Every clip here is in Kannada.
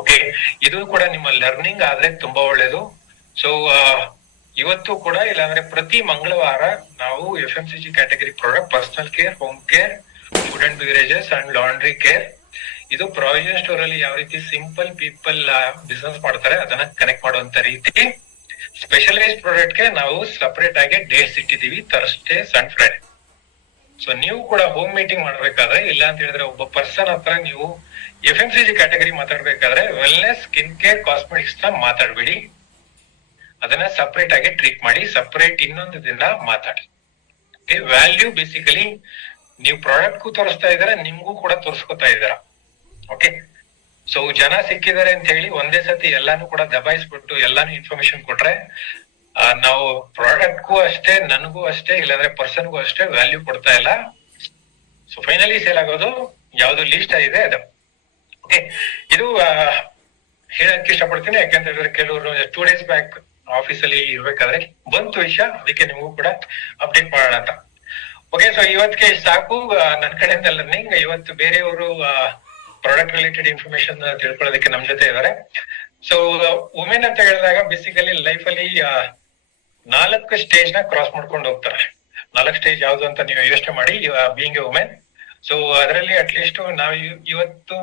ಓಕೆ, ಇದು ಕೂಡ ನಿಮ್ಮ ಲರ್ನಿಂಗ್ ಆದ್ರೆ ತುಂಬಾ ಒಳ್ಳೇದು. ಸೊ ಇವತ್ತು ಕೂಡ ಇಲ್ಲಾಂದ್ರೆ ಪ್ರತಿ ಮಂಗಳವಾರ ನಾವು FMCG category product, personal care, home care, food and beverages and laundry care, ಇದು ಪ್ರಾವಿಷನ್ ಸ್ಟೋರ್ ಅಲ್ಲಿ ಯಾವ ರೀತಿ ಸಿಂಪಲ್ ಪೀಪಲ್ ಬಿಸ್ನೆಸ್ ಮಾಡ್ತಾರೆ ಅದನ್ನ ಕನೆಕ್ಟ್ ಮಾಡುವಂತ ರೀತಿ ಸ್ಪೆಷಲೈಸ್ಡ್ ಪ್ರಾಡಕ್ಟ್ ಗೆ ನಾವು ಸಪರೇಟ್ ಆಗಿ ಡೇಟ್ಸ್ ಇಟ್ಟಿದೀವಿ, ಥರ್ಸ್ಡೇಸ್ ಅಂಡ್ ಫ್ರೈಡೆ. ಸೊ ನೀವು ಕೂಡ ಹೋಮ್ ಮೀಟಿಂಗ್ ಮಾಡ್ಬೇಕಾದ್ರೆ, ಇಲ್ಲ ಅಂತ ಹೇಳಿದ್ರೆ ಒಬ್ಬ ಪರ್ಸನ್ ಹತ್ರ ನೀವು FMCG ಕ್ಯಾಟಗರಿ ಮಾತಾಡ್ಬೇಕಾದ್ರೆ ವೆಲ್ನೆಸ್, ಸ್ಕಿನ್ ಕೇರ್, ಕಾಸ್ಮೆಟಿಕ್ಸ್ ನ ಮಾತಾಡ್ಬೇಡಿ. ಅದನ್ನ ಸಪರೇಟ್ ಆಗಿ ಟ್ರೀಟ್ ಮಾಡಿ, ಸಪರೇಟ್ ಇನ್ನೊಂದು ದಿನ ಮಾತಾಡಿ. ವ್ಯಾಲ್ಯೂ ಬೇಸಿಕಲಿ ನೀವು ಪ್ರಾಡಕ್ಟ್ಗೂ ತೋರಿಸ್ತಾ ಇದ್ದೀರಾ, ನಿಮ್ಗೂ ಕೂಡ ತೋರಿಸ್ಕೊತಾ ಇದ್ದೀರಾ. ಓಕೆ, ಸೊ ಜನ ಸಿಕ್ಕಿದ್ದಾರೆ ಅಂತ ಹೇಳಿ ಒಂದೇ ಸತಿ ಎಲ್ಲಾನು ಕೂಡ ದಬಾಯಿಸ್ಬಿಟ್ಟು ಎಲ್ಲಾನು ಇನ್ಫಾರ್ಮೇಶನ್ ಕೊಟ್ರೆ ನಾವು ಪ್ರಾಡಕ್ಟ್ಗೂ ಅಷ್ಟೇ, ನನಗೂ ಅಷ್ಟೇ, ಇಲ್ಲಾಂದ್ರೆ ಪರ್ಸನ್ಗೂ ಅಷ್ಟೇ ವ್ಯಾಲ್ಯೂ ಕೊಡ್ತಾ ಇಲ್ಲ. ಸೊ ಫೈನಲಿ ಸೇಲ್ ಆಗೋದು ಯಾವ್ದು ಲೀಸ್ಟ್ ಆಗಿದೆ ಅದು. ಓಕೆ, ಇದು ಹೇಳಕ್ ಇಷ್ಟಪಡ್ತೀನಿ. ಯಾಕಂತ ಹೇಳಿದ್ರೆ ಕೆಲವರು 2 days ಬ್ಯಾಕ್ ಆಫೀಸ್ ಅಲ್ಲಿ ಇರ್ಬೇಕಾದ್ರೆ ಬಂತು ವಿಷಯ, ಅದಕ್ಕೆ ನಿಮಗೂ ಕೂಡ ಅಪ್ಡೇಟ್ ಮಾಡೋಣ ಅಂತ. ಓಕೆ, ಸೊ ಇವತ್ತಿಗೆ ಸಾಕು ನನ್ನ ಕಡೆಯಿಂದ ಲರ್ನಿಂಗ್. ಇವತ್ತು ಬೇರೆಯವರು ಪ್ರಾಡಕ್ಟ್ ರಿಲೇಟೆಡ್ ಇನ್ಫಾರ್ಮೇಶನ್ ತಿಳ್ಕೊಳ್ಳೋದಕ್ಕೆ ನಮ್ ಜೊತೆ ಇದ್ದಾರೆ. ಸೊ ವುಮೆನ್ ಅಂತ ಹೇಳಿದಾಗ ಬೇಸಿಕಲಿ ಲೈಫ್ ಅಲ್ಲಿ 4 ಸ್ಟೇಜ್ ನ ಕ್ರಾಸ್ ಮಾಡ್ಕೊಂಡು ಹೋಗ್ತಾರೆ. 4 ಸ್ಟೇಜ್ ಯಾವ್ದು ಅಂತ ನೀವು ಯೋಚನೆ ಮಾಡಿ, ಬೀಯಿಂಗ್ ಎ ವುಮೆನ್. ಸೊ ಅದರಲ್ಲಿ ಅಟ್ಲೀಸ್ಟ್ ನಾವು ಇವತ್ತು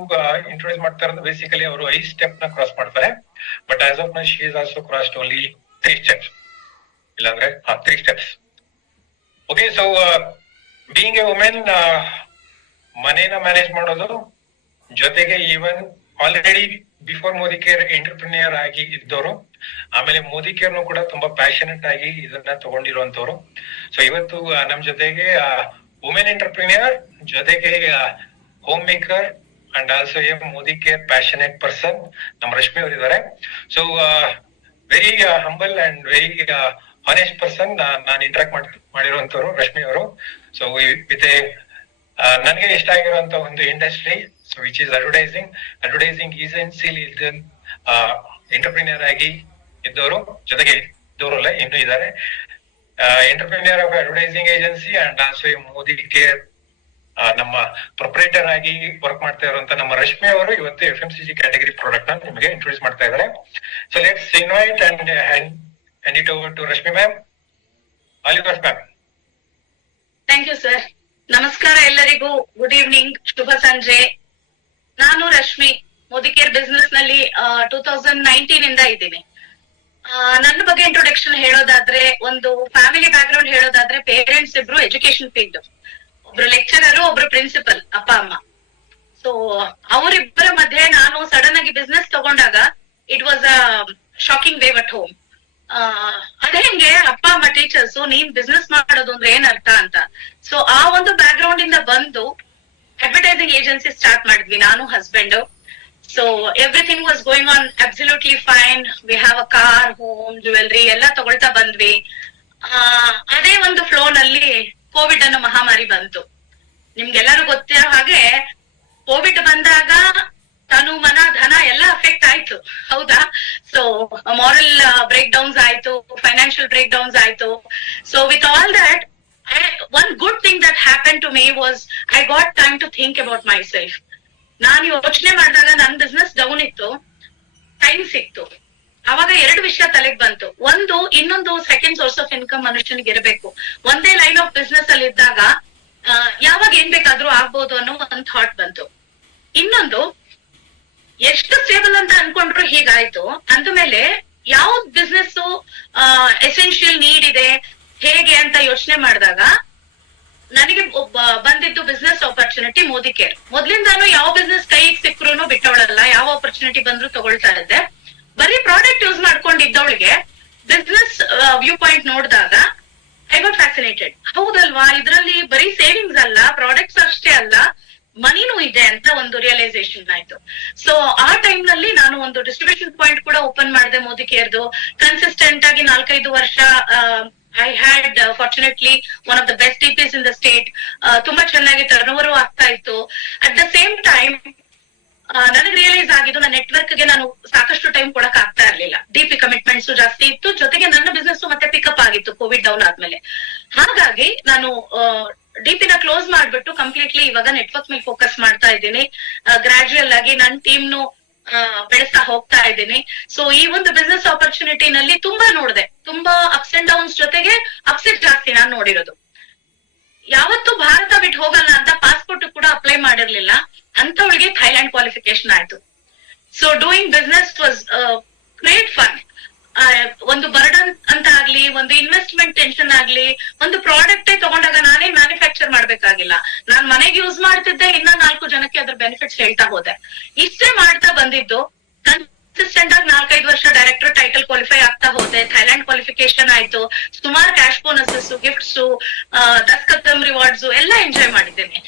ಇಂಟ್ರೊಡ್ಯೂಸ್ ಮಾಡ್ತಾ ಇರೋದು ಬೇಸಿಕಲಿ ಅವರು 5 ಸ್ಟೆಪ್ ನ ಕ್ರಾಸ್ ಮಾಡ್ತಾರೆ. But as of now she is also crossed only 3 steps, ಇಲ್ಲಾಂದ್ರೆ 3 steps. Okay, so being A women ಮನೇನ ಮ್ಯಾನೇಜ್ ಮಾಡೋದು, ಜೊತೆಗೆ even already before Modi care entrepreneur ಆಗಿ ಇದ್ದವರು, ಆಮೇಲೆ ಮೋದಿ ಕೇರ್ನು ಕೂಡ ತುಂಬಾ ಪ್ಯಾಷನೆಟ್ ಆಗಿ ಇದನ್ನ ತಗೊಂಡಿರುವಂತವ್ರು. ಸೊ ಇವತ್ತು ನಮ್ ಜೊತೆಗೆ ವುಮೆನ್ ಎಂಟರ್ಪ್ರಿನಿಯರ್, ಜೊತೆಗೆ home maker and also a Modicare passionate person ನಮ್ಮ ರಶ್ಮಿ ಅವರು ಇದ್ದಾರೆ. So very humble and very honest person ನಾನು ಇಂಟ್ರಾಕ್ಟ್ ಮಾಡಿರುವಂತವ್ರು ರಶ್ಮಿ ಅವರು. ಸೊ ವಿತ್ ನನ್ಗೆ ಇಷ್ಟ ಆಗಿರುವಂತ ಒಂದು industry, so which is advertising ಏಜೆನ್ಸಿಲಿ ಎಂಟರ್ಪ್ರಿನಿಯರ್ ಆಗಿ ಇದ್ದವರು, ಜೊತೆಗೆ ಇದ್ದವರಲ್ಲ ಇನ್ನೂ ಇದ್ದಾರೆ, entrepreneur of advertising agency and also Modicare ನಮ್ಮ ಪ್ರೊಪ್ರೈಟರ್ ಆಗಿ ವರ್ಕ್ ಮಾಡ್ತಾ ಇರುವಂತ ನಮ್ಮ ರಶ್ಮಿ ಅವರು ಇವತ್ತು FMCG ಕ್ಯಾಟಗರಿ ಪ್ರಾಡಕ್ಟ್ ನ ನಿಮಗೆ ಇಂಟ್ರೊಡ್ಯೂಸ್ ಮಾಡ್ತಾ ಇದ್ದಾರೆ. So let's invite and hand it over to Rashmi ma'am. All yours ma'am. Thank you sir. ನಮಸ್ಕಾರ ಎಲ್ಲರಿಗೂ, ಗುಡ್ ಈವ್ನಿಂಗ್, ಶುಭ ಸಂಜೆ. ನಾನು ರಶ್ಮಿ, ಮೋದಿ ಕೇರ್ ಬಿಸ್ನೆಸ್ ನಲ್ಲಿ 2019 ಇಂದ ಇದ್ದೀನಿ. ನನ್ನ ಬಗ್ಗೆ ಇಂಟ್ರೊಡಕ್ಷನ್ ಹೇಳೋದಾದ್ರೆ, ಒಂದು ಫ್ಯಾಮಿಲಿ ಬ್ಯಾಕ್ ಗ್ರೌಂಡ್ ಹೇಳೋದಾದ್ರೆ, ಪೇರೆಂಟ್ಸ್ ಇಬ್ರು ಎಜುಕೇಶನ್ ಫೀಲ್ಡ್, ಒಬ್ರು ಲೆಕ್ಚರರು, ಒಬ್ರು ಪ್ರಿನ್ಸಿಪಲ್, ಅಪ್ಪ ಅಮ್ಮ. ಸೊ ಅವರಿಬ್ಬರ ಮಧ್ಯೆ ನಾನು ಸಡನ್ ಆಗಿ ಬಿಸ್ನೆಸ್ ತಗೊಂಡಾಗ it was a shocking wave at home. ಅದೇ ಹೆಂಗೆ ಅಪ್ಪ ಅಮ್ಮ ಟೀಚರ್ಸ್, ನೀನ್ ಬಿಸ್ನೆಸ್ ಮಾಡೋದು ಅಂದ್ರೆ ಏನ್ ಅರ್ಥ ಅಂತ. ಸೊ ಆ ಒಂದು ಬ್ಯಾಕ್ ಗ್ರೌಂಡ್ ಇಂದ ಬಂದು ಅಡ್ವರ್ಟೈಸಿಂಗ್ ಏಜೆನ್ಸಿ ಸ್ಟಾರ್ಟ್ ಮಾಡಿದ್ವಿ ನಾನು husband. So everything was going on absolutely fine. We have a car, home, jewellery ಎಲ್ಲ ತಗೊಳ್ತಾ ಬಂದ್ವಿ. ಅದೇ ಒಂದು ಫ್ಲೋ ನಲ್ಲಿ ಕೋವಿಡ್ ಅನ್ನೋ ಮಹಾಮಾರಿ ಬಂತು. ನಿಮ್ಗೆಲ್ಲರೂ ಗೊತ್ತಿರೋ ಹಾಗೆ ಕೋವಿಡ್ ಬಂದಾಗ ತನು, ಮನ, ಧನ ಎಲ್ಲ ಅಫೆಕ್ಟ್ ಆಯ್ತು, ಹೌದಾ? ಸೊ ಮಾರಲ್ ಬ್ರೇಕ್ ಡೌನ್ಸ್ ಆಯ್ತು, ಫೈನಾನ್ಷಿಯಲ್ ಬ್ರೇಕ್ ಡೌನ್ಸ್ ಆಯ್ತು. So with all that, one good thing that happened to me was I got time to think about myself. ನಾನು ಯೋಚನೆ ಮಾಡಿದಾಗ ನನ್ ಬಿಸ್ನೆಸ್ ಡೌನ್ ಇತ್ತು, ಟೈಮ್ ಸಿಕ್ತು. ಅವಾಗ 2 ವಿಷಯ ತಲೆಗೆ ಬಂತು. ಒಂದು, ಇನ್ನೊಂದು ಸೆಕೆಂಡ್ ಸೋರ್ಸ್ ಆಫ್ ಇನ್ಕಮ್ ಮನುಷ್ಯನಿಗೆ ಇರಬೇಕು. ಒಂದೇ ಲೈನ್ ಆಫ್ ಬಿಸ್ನೆಸ್ ಅಲ್ಲಿ ಇದ್ದಾಗ ಯಾವಾಗ ಏನ್ ಬೇಕಾದ್ರೂ ಆಗ್ಬೋದು ಅನ್ನೋ ಒಂದು ಥಾಟ್ ಬಂತು. ಇನ್ನೊಂದು, ಎಷ್ಟು ಸ್ಟೇಬಲ್ ಅಂತ ಅನ್ಕೊಂಡ್ರು ಹೀಗಾಯ್ತು. ಅಂದ್ಮೇಲೆ ಯಾವ ಬಿಸ್ನೆಸ್ ಎಸೆನ್ಷಿಯಲ್ ನೀಡ್ ಇದೆ, ಹೇಗೆ ಅಂತ ಯೋಚನೆ ಮಾಡಿದಾಗ ನನಗೆ ಬಂದಿದ್ದು ಬಿಸ್ನೆಸ್ ಆಪರ್ಚುನಿಟಿ ಮೋದಿ ಕೇರ್. ಮೊದ್ಲಿಂದಾನು ಯಾವ ಬಿಸ್ನೆಸ್ ಕೈಗೆ ಸಿಕ್ಕರು ಬಿಟ್ಟವಳಲ್ಲ, ಯಾವ ಆಪರ್ಚುನಿಟಿ ಬಂದ್ರು ತಗೊಳ್ತಾ ಇದ್ದೆ. ಬರೀ ಪ್ರಾಡಕ್ಟ್ ಯೂಸ್ ಮಾಡ್ಕೊಂಡಿದ್ದವಳಿಗೆ ಬಿಸ್ನೆಸ್ ವ್ಯೂ ಪಾಯಿಂಟ್ ನೋಡಿದಾಗ ಐ ಗಾಟ್ ಫ್ಯಾಸಿನೇಟೆಡ್. ಹೌದಲ್ವಾ, ಇದ್ರಲ್ಲಿ ಬರೀ ಸೇವಿಂಗ್ಸ್ ಅಲ್ಲ, ಪ್ರಾಡಕ್ಟ್ಸ್ ಅಷ್ಟೇ ಅಲ್ಲ, ಮನಿನೂ ಇದೆ ಅಂತ ಒಂದು ರಿಯಲೈಸೇಷನ್ ಆಯ್ತು. ಸೊ ಆ ಟೈಮ್ ನಲ್ಲಿ ನಾನು ಒಂದು ಡಿಸ್ಟ್ರಿಬ್ಯೂಷನ್ ಪಾಯಿಂಟ್ ಕೂಡ ಓಪನ್ ಮಾಡಿದೆ ಮೋದಿ ಕೇರ್ದು. ಕನ್ಸಿಸ್ಟೆಂಟ್ ಆಗಿ 4-5 ವರ್ಷ I had fortunately one of the best DPs in the state. ತುಂಬಾ ಚೆನ್ನಾಗಿ ಟರ್ನ್ ಓವರ್ ಆಗ್ತಾ ಇತ್ತು. ಅಟ್ ದ ಸೇಮ್ ಟೈಮ್ ನನಗೆ ರಿಯಲೈಸ್ ಆಗಿದ್ದು, ನನ್ನ ನೆಟ್ವರ್ಕ್ ಗೆ ನಾನು ಸಾಕಷ್ಟು ಟೈಮ್ ಕೊಡಕ್ ಆಗ್ತಾ ಇರ್ಲಿಲ್ಲ. DP ಕಮಿಟ್ಮೆಂಟ್ಸ್ ಜಾಸ್ತಿ ಇತ್ತು, ಜೊತೆಗೆ ನನ್ನ ಬಿಸ್ನೆಸ್ ಮತ್ತೆ ಪಿಕಪ್ ಆಗಿತ್ತು ಕೋವಿಡ್ ಡೌನ್ ಆದ್ಮೇಲೆ. ಹಾಗಾಗಿ ನಾನು DP ನ ಕ್ಲೋಸ್ ಮಾಡ್ಬಿಟ್ಟು ಕಂಪ್ಲೀಟ್ಲಿ ಇವಾಗ ನೆಟ್ವರ್ಕ್ ಮೇಲೆ ಫೋಕಸ್ ಮಾಡ್ತಾ ಇದ್ದೀನಿ. ಗ್ರಾಜುಯಲ್ ಆಗಿ ನನ್ನ ಟೀಮ್ನು ಬೆಳೆಸ್ತಾ ಹೋಗ್ತಾ ಇದ್ದೀನಿ. ಸೊ ಈ ಒಂದು ಬಿಸ್ನೆಸ್ ಆಪರ್ಚುನಿಟಿನಲ್ಲಿ ತುಂಬಾ ನೋಡಿದೆ, ತುಂಬಾ ಅಪ್ಸ್ ಅಂಡ್ ಡೌನ್ಸ್ ಜೊತೆಗೆ ಅಪ್ಸೆಟ್ ಜಾಸ್ತಿ ನಾನ್ ನೋಡಿರೋದು. ಯಾವತ್ತೂ ಭಾರತ ಬಿಟ್ಟು ಹೋಗಲ್ಲ ಅಂತ ಪಾಸ್ಪೋರ್ಟ್ ಕೂಡ ಅಪ್ಲೈ ಮಾಡಿರ್ಲಿಲ್ಲ, ಅಂತವಳಿಗೆ ಥೈಲ್ಯಾಂಡ್ ಕ್ವಾಲಿಫಿಕೇಶನ್ ಆಯ್ತು. So doing business was great fun. ಒಂದು ಬರ್ಡನ್ ಅಂತ ಆಗ್ಲಿ, ಒಂದು ಇನ್ವೆಸ್ಟ್ಮೆಂಟ್ ಟೆನ್ಷನ್ ಆಗ್ಲಿ, ಒಂದು ಪ್ರಾಡಕ್ಟ್ ತಗೊಂಡಾಗ ನಾನೇ ಮ್ಯಾನುಫ್ಯಾಕ್ಚರ್ ಮಾಡ್ಬೇಕಾಗಿಲ್ಲ, ನಾನ್ ಮನೆಗೆ ಯೂಸ್ ಮಾಡ್ತಿದ್ದೆ, ಇನ್ನ 4 ಜನಕ್ಕೆ ಅದ್ರ ಬೆನಿಫಿಟ್ಸ್ ಹೇಳ್ತಾ ಹೋದೆ. ಇಷ್ಟೇ ಮಾಡ್ತಾ ಬಂದಿದ್ದು, ಕನ್ಸಿಸ್ಟೆಂಟ್ ಆಗಿ 4-5 ವರ್ಷ ಡೈರೆಕ್ಟರ್ ಟೈಟಲ್ ಕ್ವಾಲಿಫೈ ಆಗ್ತಾ ಹೋದೆ, ಥೈಲ್ಯಾಂಡ್ ಕ್ವಾಲಿಫಿಕೇಶನ್ ಆಯ್ತು, ಸುಮಾರು ಕ್ಯಾಶ್ ಬೋನಸಸ್, ಗಿಫ್ಟ್ಸ್, ದಸ್ಕತ್ತಂ ರಿವಾರ್ಡ್ಸ್ ಎಲ್ಲ ಎಂಜಾಯ್ ಮಾಡಿದ್ದೇನೆ.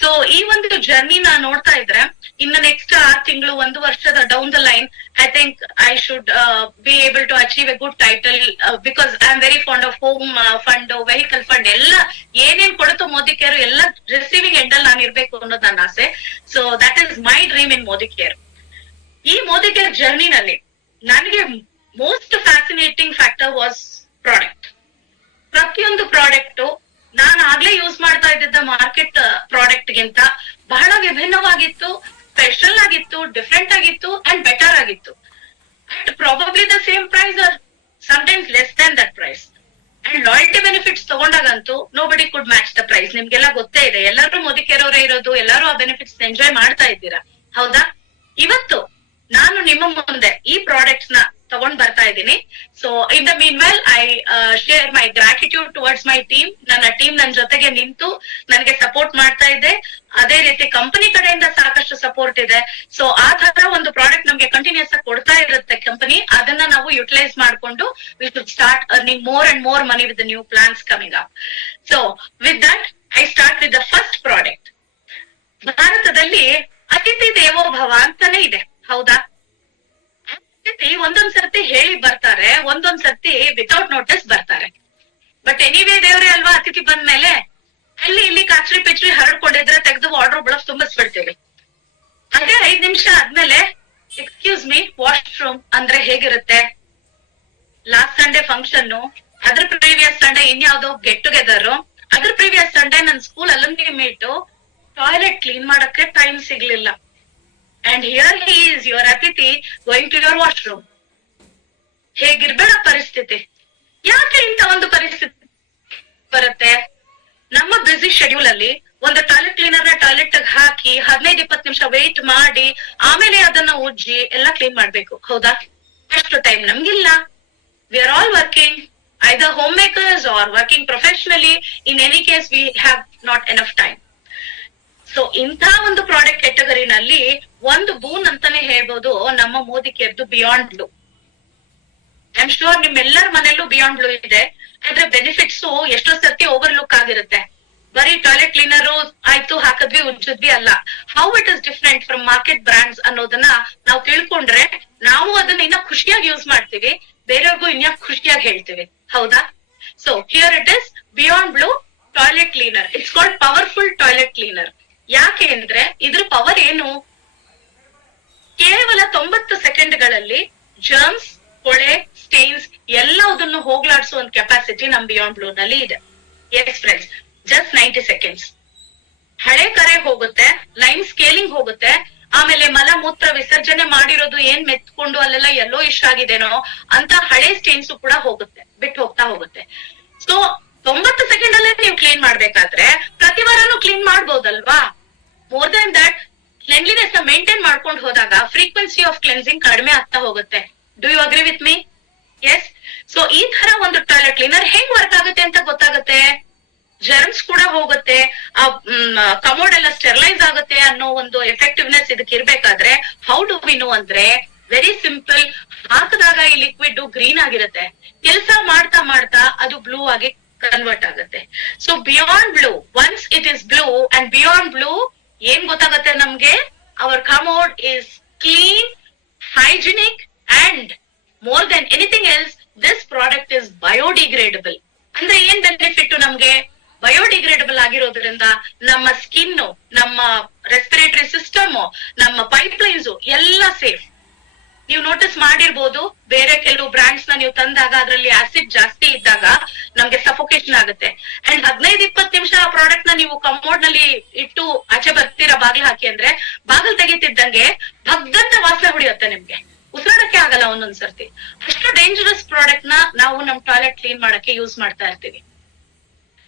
ಸೊ ಈ ಒಂದು ಜರ್ನಿನ ನೋಡ್ತಾ ಇದ್ರೆ ಇನ್ನು ನೆಕ್ಸ್ಟ್ 6 ತಿಂಗಳು, 1 ವರ್ಷದ down the line, I think I should be able to achieve a good title, because I am very fond of home fund, vehicle fund ಎಲ್ಲ ಏನೇನ್ ಕೊಡುತ್ತೋ ಮೋದಿ ಕೇರ್ ಎಲ್ಲ ರಿಸೀವಿಂಗ್ ಎಂಡ್ ಅಲ್ಲಿ ನಾನು ಇರ್ಬೇಕು ಅನ್ನೋದು ನನ್ನ ಆಸೆ. So that is my dream in Modi care. ಈ ಮೋದಿ ಕೇರ್ ಜರ್ನಿನಲ್ಲಿ ನನಗೆ most fascinating factor was product. ಪ್ರತಿಯೊಂದು ಪ್ರಾಡಕ್ಟ್ ನಾನು ಆಗ್ಲೇ ಯೂಸ್ ಮಾಡ್ತಾ ಇದ್ದಿದ್ದ ಮಾರ್ಕೆಟ್ ಪ್ರಾಡಕ್ಟ್ ಗಿಂತ ಬಹಳ ವಿಭಿನ್ನವಾಗಿತ್ತು, ಸ್ಪೆಷಲ್ ಆಗಿತ್ತು, ಡಿಫ್ರೆಂಟ್ ಆಗಿತ್ತು ಅಂಡ್ ಬೆಟರ್ ಆಗಿತ್ತು. And probably the same price or sometimes less than that price. And loyalty benefits ತಗೊಂಡಾಗಂತೂ nobody could match the price. ನಿಮ್ಗೆಲ್ಲ ಗೊತ್ತೇ ಇದೆ, ಎಲ್ಲರೂ ಮೋದಿ ಕೇರ್ ಅವರೇ ಇರೋದು, ಎಲ್ಲರೂ ಆ ಬೆನಿಫಿಟ್ಸ್ ಎಂಜಾಯ್ ಮಾಡ್ತಾ ಇದ್ದೀರಾ, ಹೌದಾ? ಇವತ್ತು ನಾನು ನಿಮ್ಮ ಮುಂದೆ ಈ ಪ್ರಾಡಕ್ಟ್ಸ್ ನ ತಗೊಂಡ್ ಬರ್ತಾ ಇದ್ದೀನಿ. So in the mean well I share my gratitude towards my team. ನನ್ನ ಟೀಮ್ ನನ್ನ ಜೊತೆಗೆ ನಿಂತು ನನಗೆ ಸಪೋರ್ಟ್ ಮಾಡ್ತಾ ಇದೆ. ಅದೇ ರೀತಿ ಕಂಪನಿ ಕಡೆಯಿಂದ ಸಾಕಷ್ಟು ಸಪೋರ್ಟ್ ಇದೆ. ಸೊ ಆ ತರ ಒಂದು ಪ್ರಾಡಕ್ಟ್ ನಮ್ಗೆ ಕಂಟಿನ್ಯೂಸ್ ಆಗಿ ಕೊಡ್ತಾ ಇರುತ್ತೆ ಕಂಪನಿ. ಅದನ್ನ ನಾವು ಯುಟಿಲೈಸ್ ಮಾಡ್ಕೊಂಡು we should start earning more and more money with the new plans coming up. So with that I start with the first product. ಭಾರತದಲ್ಲಿ ಅತಿಥಿ ದೇವೋ ಭವ ಅಂತಾನೆ ಇದೆ, ಹೌದಾ? ಅತಿಥಿ ಒಂದೊಂದ್ ಸರ್ತಿ ಹೇಳಿ ಬರ್ತಾರೆ, ಒಂದೊಂದ್ ಸರ್ತಿ ವಿತೌಟ್ ನೋಟಿಸ್ ಬರ್ತಾರೆ. ಬಟ್ ಎನಿವೇ ದೇವ್ರೆ ಅಲ್ವಾ, ಅತಿಥಿ ಬಂದ್ಮೇಲೆ ಅಲ್ಲಿ ಇಲ್ಲಿ ಕಾಚ್ರಿ ಪಿಚ್ರಿ ಹರಡ್ಕೊಂಡಿದ್ರೆ ತೆಗೆದು ವಾರ್ಡ್ರೋಬ್ ಒಳಗ್ ತುಂಬಿಸ್ಬಿಡ್ತೀವಿ. ಅದೇ 5 ನಿಮಿಷ ಆದ್ಮೇಲೆ ಎಕ್ಸ್ಕ್ಯೂಸ್ ಮೀ ವಾಶ್ರೂಮ್ ಅಂದ್ರೆ ಹೇಗಿರುತ್ತೆ? ಲಾಸ್ಟ್ ಸಂಡೇ ಫಂಕ್ಷನ್, ಅದ್ರ ಪ್ರೀವಿಯಸ್ ಸಂಡೇ ಇನ್ಯಾವ್ದೋ ಗೆಟ್ ಟುಗೆದರ್, ಅದ್ರ ಪ್ರೀವಿಯಸ್ ಸಂಡೇ ನನ್ school alumni meet, toilet clean ಮಾಡಕ್ಕೆ ಟೈಮ್ ಸಿಗ್ಲಿಲ್ಲ. And here he is, your ಅತಿಥಿ, going to your washroom. ಹೇಗಿರ್ಬೇಡ ಪರಿಸ್ಥಿತಿ. ಯಾಕೆ ಇಂತ ಒಂದು ಪರಿಸ್ಥಿತಿ ಬರುತ್ತೆ? ನಮ್ಮ ಬ್ಯುಸಿ ಶೆಡ್ಯೂಲ್ ಅಲ್ಲಿ ಒಂದು ಟಾಯ್ಲೆಟ್ ಕ್ಲೀನರ್ ನ ಟಾಯ್ಲೆಟ್ ಹಾಕಿ 15-20 ನಿಮಿಷ ವೇಟ್ ಮಾಡಿ ಆಮೇಲೆ ಅದನ್ನ ಉಜ್ಜಿ ಎಲ್ಲ ಕ್ಲೀನ್ ಮಾಡ್ಬೇಕು, ಹೌದಾ? ಅಷ್ಟು ಟೈಮ್ ನಮ್ಗಿಲ್ಲ. We are all working, either home makers or working professionally. In any case we have not enough time. So ಇಂಥ ಒಂದು ಪ್ರಾಡಕ್ಟ್ ಕ್ಯಾಟಗರಿನಲ್ಲಿ ಒಂದು ಬೂನ್ ಅಂತಾನೆ ಹೇಳ್ಬೋದು ನಮ್ಮ ಮೋದಿ ಕೇರ್ದು beyond blue. I am sure ನಿಮ್ಮೆಲ್ಲರ ಮನೆಯಲ್ಲೂ ಬಿಯಾಂಡ್ ಬ್ಲೂ ಇದೆ. ಆದ್ರೆ ಬೆನಿಫಿಟ್ಸ್ ಎಷ್ಟೋ ಸರ್ತಿ ಓವರ್ಲುಕ್ ಆಗಿರುತ್ತೆ. ಬರೀ ಟಾಯ್ಲೆಟ್ ಕ್ಲೀನರ್ ಆಯ್ತು, ಹಾಕದ್ವಿ ಉಜ್ಜಿದ್ವಿ ಅಲ್ಲ. How it is different from market brands ಅನ್ನೋದನ್ನ ನಾವು ತಿಳ್ಕೊಂಡ್ರೆ ನಾವು ಅದನ್ನ ಇನ್ನ ಖುಷಿಯಾಗಿ ಯೂಸ್ ಮಾಡ್ತೀವಿ, ಬೇರೆಯವ್ರಿಗೂ ಇನ್ನ ಖುಷಿಯಾಗಿ ಹೇಳ್ತೀವಿ, ಹೌದಾ? So here it is beyond blue toilet cleaner. It's called powerful toilet cleaner. ಯಾಕೆ ಅಂದ್ರೆ ಇದ್ರ ಪವರ್ ಏನು? ಕೇವಲ 90 ಸೆಕೆಂಡ್ಗಳಲ್ಲಿ ಜರ್ಮ್ಸ್, ಕೊಳೆ, ಸ್ಟೇನ್ಸ್ ಎಲ್ಲದನ್ನು ಹೋಗ್ಲಾಡ್ಸೋ ಒಂದು ಕೆಪಾಸಿಟಿ ನಮ್ ಬಿಯಾಂಡ್ ಬ್ಲೂ ನಲ್ಲಿ ಇದೆ. S friends, just 90 seconds. ಹಳೆ ಕರೆ ಹೋಗುತ್ತೆ, ಲೈನ್ ಸ್ಕೇಲಿಂಗ್ ಹೋಗುತ್ತೆ, ಆಮೇಲೆ ಮಲ ಮೂತ್ರ ವಿಸರ್ಜನೆ ಮಾಡಿರೋದು ಏನ್ ಮೆತ್ಕೊಂಡು ಅಲ್ಲೆಲ್ಲ ಎಲ್ಲೋ ಇಷ್ಟ ಆಗಿದೇನೋ ಅಂತ ಹಳೆ ಸ್ಟೇನ್ಸ್ ಕೂಡ ಹೋಗುತ್ತೆ, ಬಿಟ್ಟು ಹೋಗ್ತಾ ಹೋಗುತ್ತೆ. ಸೊ 90 ಸೆಕೆಂಡ್ ಅಲ್ಲೇ ನೀವು ಕ್ಲೀನ್ ಮಾಡ್ಬೇಕಾದ್ರೆ ಪ್ರತಿ ವಾರನೂ ಕ್ಲೀನ್ ಮಾಡ್ಬೋದಲ್ವಾ? More than that, cleanliness maintain ಮಾಡ್ಕೊಂಡು ಹೋದಾಗ ಫ್ರೀಕ್ವೆನ್ಸಿ ಆಫ್ ಕ್ಲೆನ್ಸಿಂಗ್ ಕಡಿಮೆ ಆಗ್ತಾ ಹೋಗುತ್ತೆ. Do you agree with me? Yes. So ಈ ತರ ಒಂದು ಟಾಯ್ಲೆಟ್ ಕ್ಲೀನರ್ ಹೆಂಗ್ ವರ್ಕ್ ಆಗುತ್ತೆ ಅಂತ ಗೊತ್ತಾಗುತ್ತೆ. ಜರ್ಮ್ಸ್ ಕೂಡ ಹೋಗುತ್ತೆ, ಕಮೋಡ್ ಎಲ್ಲ ಸ್ಟೆರಿಲೈಸ್ ಆಗುತ್ತೆ ಅನ್ನೋ ಒಂದು ಎಫೆಕ್ಟಿವ್ನೆಸ್ ಇದಕ್ಕೆ ಇರ್ಬೇಕಾದ್ರೆ ಹೌ ಡು ವಿ ನೋ ಅಂದ್ರೆ ವೆರಿ ಸಿಂಪಲ್. ಹಾಕಿದಾಗ ಈ ಲಿಕ್ವಿಡ್ ಗ್ರೀನ್ ಆಗಿರುತ್ತೆ, ಕೆಲಸ ಮಾಡ್ತಾ ಮಾಡ್ತಾ ಅದು ಬ್ಲೂ ಆಗಿ ಕನ್ವರ್ಟ್ ಆಗುತ್ತೆ. So beyond blue, once it is blue and beyond blue ಏನ್ ಗೊತ್ತಾಗತ್ತೆ ನಮ್ಗೆ? Our commode is clean, hygienic and more than anything else this product is biodegradable. ಅಂದ್ರೆ ಏನ್ ಬೆನಿಫಿಟ್ ನಮ್ಗೆ? ಬಯೋಡಿಗ್ರೇಡಬಲ್ ಆಗಿರೋದ್ರಿಂದ ನಮ್ಮ ಸ್ಕಿನ್, ನಮ್ಮ ರೆಸ್ಪಿರೇಟರಿ ಸಿಸ್ಟಮ್, ನಮ್ಮ ಪೈಪ್ ಲೈನ್ಸ್ ಎಲ್ಲ ಸೇಫ್. ನೀವು ನೋಟಿಸ್ ಮಾಡಿರ್ಬೋದು, ಬೇರೆ ಕೆಲವು ಬ್ರಾಂಡ್ಸ್ ನ ನೀವು ತಂದಾಗ ಅದರಲ್ಲಿ ಆಸಿಡ್ ಜಾಸ್ತಿ ಇದ್ದಾಗ ನಮ್ಗೆ ಸಫೋಕೇಶನ್ ಆಗುತ್ತೆ. ಅಂಡ್ 15-20 ನಿಮಿಷ ಆ ಪ್ರಾಡಕ್ಟ್ ನ ನೀವು ಕಮೋಡ್ ನಲ್ಲಿ ಇಟ್ಟು ಆಚೆ ಬರ್ತೀರಾ ಬಾಗಿಲು ಹಾಕಿ ಅಂದ್ರೆ, ಬಾಗಿಲು ತೆಗಿತಿದ್ದಂಗೆ ಭಗ್ಗಂತ ವಾಸನೆ ಹೊಡಿಯುತ್ತೆ, ನಿಮ್ಗೆ ಉಸಿರಾಡಕ್ಕೆ ಆಗಲ್ಲ ಒಂದೊಂದ್ಸರ್ತಿ. ಅಷ್ಟು ಡೇಂಜರಸ್ ಪ್ರಾಡಕ್ಟ್ ನ ನಾವು ನಮ್ ಟಾಯ್ಲೆಟ್ ಕ್ಲೀನ್ ಮಾಡಕ್ಕೆ ಯೂಸ್ ಮಾಡ್ತಾ ಇರ್ತೀವಿ.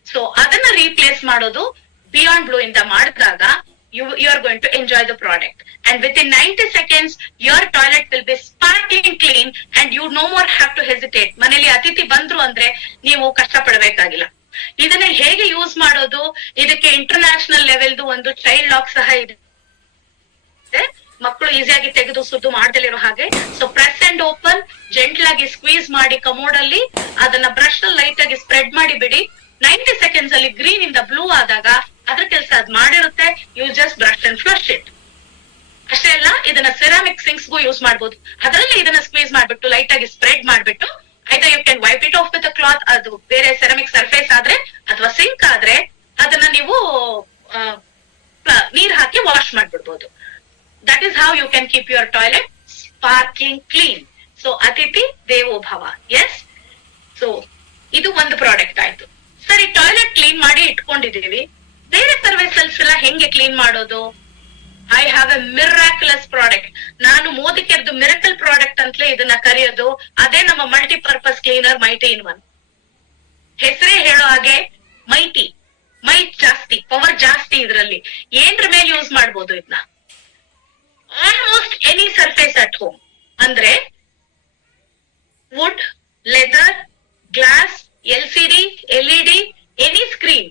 ಸೊ ಅದನ್ನ ರೀಪ್ಲೇಸ್ ಮಾಡೋದು ಬಿಯಾಂಡ್ ಬ್ಲೂ ಇಂದ ಮಾಡಿದಾಗ you are going to enjoy the product, and within 90 seconds your toilet will be sparkling clean and you no more have to hesitate. ಮನೇಲಿ ಅತಿಥಿ ಬಂದ್ರು ಅಂದ್ರೆ ನೀವು ಕಷ್ಟ ಪಡಬೇಕಾಗಿಲ್ಲ. ಇದನ್ನ ಹೇಗೆ ಯೂಸ್ ಮಾಡೋದು, ಇದಕ್ಕೆ ಇಂಟರ್ನ್ಯಾಷನಲ್ ಲೆವೆಲ್ದು ಒಂದು ಚೈಲ್ಡ್ ಲಾಕ್ ಸಹ ಇದೆ, ಮಕ್ಕಳು ಈಸಿಯಾಗಿ ತೆಗೆದು ಸುದ್ದು ಮಾಡ್ದಲಿರೋ ಹಾಗೆ. So press and open, gentle ಆಗಿ ಸ್ಕ್ವೀಸ್ ಮಾಡಿ ಕಮೋಡ್ ಅಲ್ಲಿ ಅದನ್ನ ಬ್ರಷ್ ಲೈಟ್ ಆಗಿ ಸ್ಪ್ರೆಡ್ ಮಾಡಿ ಬಿಡಿ. 90 ಸೆಕೆಂಡ್ಸ್ ಅಲ್ಲಿ ಗ್ರೀನ್ ಇಂದ ಬ್ಲೂ ಆದಾಗ ಅದ್ರ ಕೆಲಸ ಅದ್ ಮಾಡಿರುತ್ತೆ. You just brush and flush it. ಅಷ್ಟೇ ಅಲ್ಲ, ಇದನ್ನ ಸೆರಾಮಿಕ್ ಸಿಂಕ್ಸ್ ಗೂ ಯೂಸ್ ಮಾಡ್ಬೋದು. ಅದರಲ್ಲಿ ಇದನ್ನ ಸ್ಕ್ವೀಸ್ ಮಾಡ್ಬಿಟ್ಟು ಲೈಟ್ ಆಗಿ ಸ್ಪ್ರೆಡ್ ಮಾಡ್ಬಿಟ್ಟು either you can wipe it off with cloth, ಅದು ಬೇರೆ ಸೆರಾಮಿಕ್ ಸರ್ಫೇಸ್ ಆದ್ರೆ ಅಥವಾ ಸಿಂಕ್ ಆದ್ರೆ ಅದನ್ನ ನೀವು ನೀರ್ ಹಾಕಿ ವಾಶ್ ಮಾಡ್ಬಿಡ್ಬೋದು. That is how you can keep your toilet sparkling clean. So ಅತಿಥಿ ದೇವೋ ಭವ. ಎಸ್, ಸೊ ಇದು ಒಂದು ಪ್ರಾಡಕ್ಟ್ ಆಯ್ತು. ಸರಿ, ಟಾಯ್ಲೆಟ್ ಕ್ಲೀನ್ ಮಾಡಿ ಇಟ್ಕೊಂಡಿದೀವಿ, ಬೇರೆ ಸರ್ವಿಸಸ್ ಎಲ್ಲ ಹೆಂಗೆ ಕ್ಲೀನ್ ಮಾಡೋದು? I have A miraculous product. ನಾನು ಮೋದಿಕೆರ್ದು ಮಿರಕಲ್ ಪ್ರಾಡಕ್ಟ್ ಅಂತಲೇ ಇದನ್ನ ಕರೆಯೋದು. ಅದೇ ನಮ್ಮ multipurpose cleaner mighty in one. ಹೆಸರೇ ಹೇಳೋ ಹಾಗೆ ಮೈಟ್ ಜಾಸ್ತಿ, ಪವರ್ ಜಾಸ್ತಿ ಇದ್ರಲ್ಲಿ. ಏನ್ರ ಮೇಲೆ ಯೂಸ್ ಮಾಡ್ಬೋದು ಇದನ್ನ? Almost any surface at home, ಅಂದ್ರೆ wood, leather, glass, LCD, LED, any screen,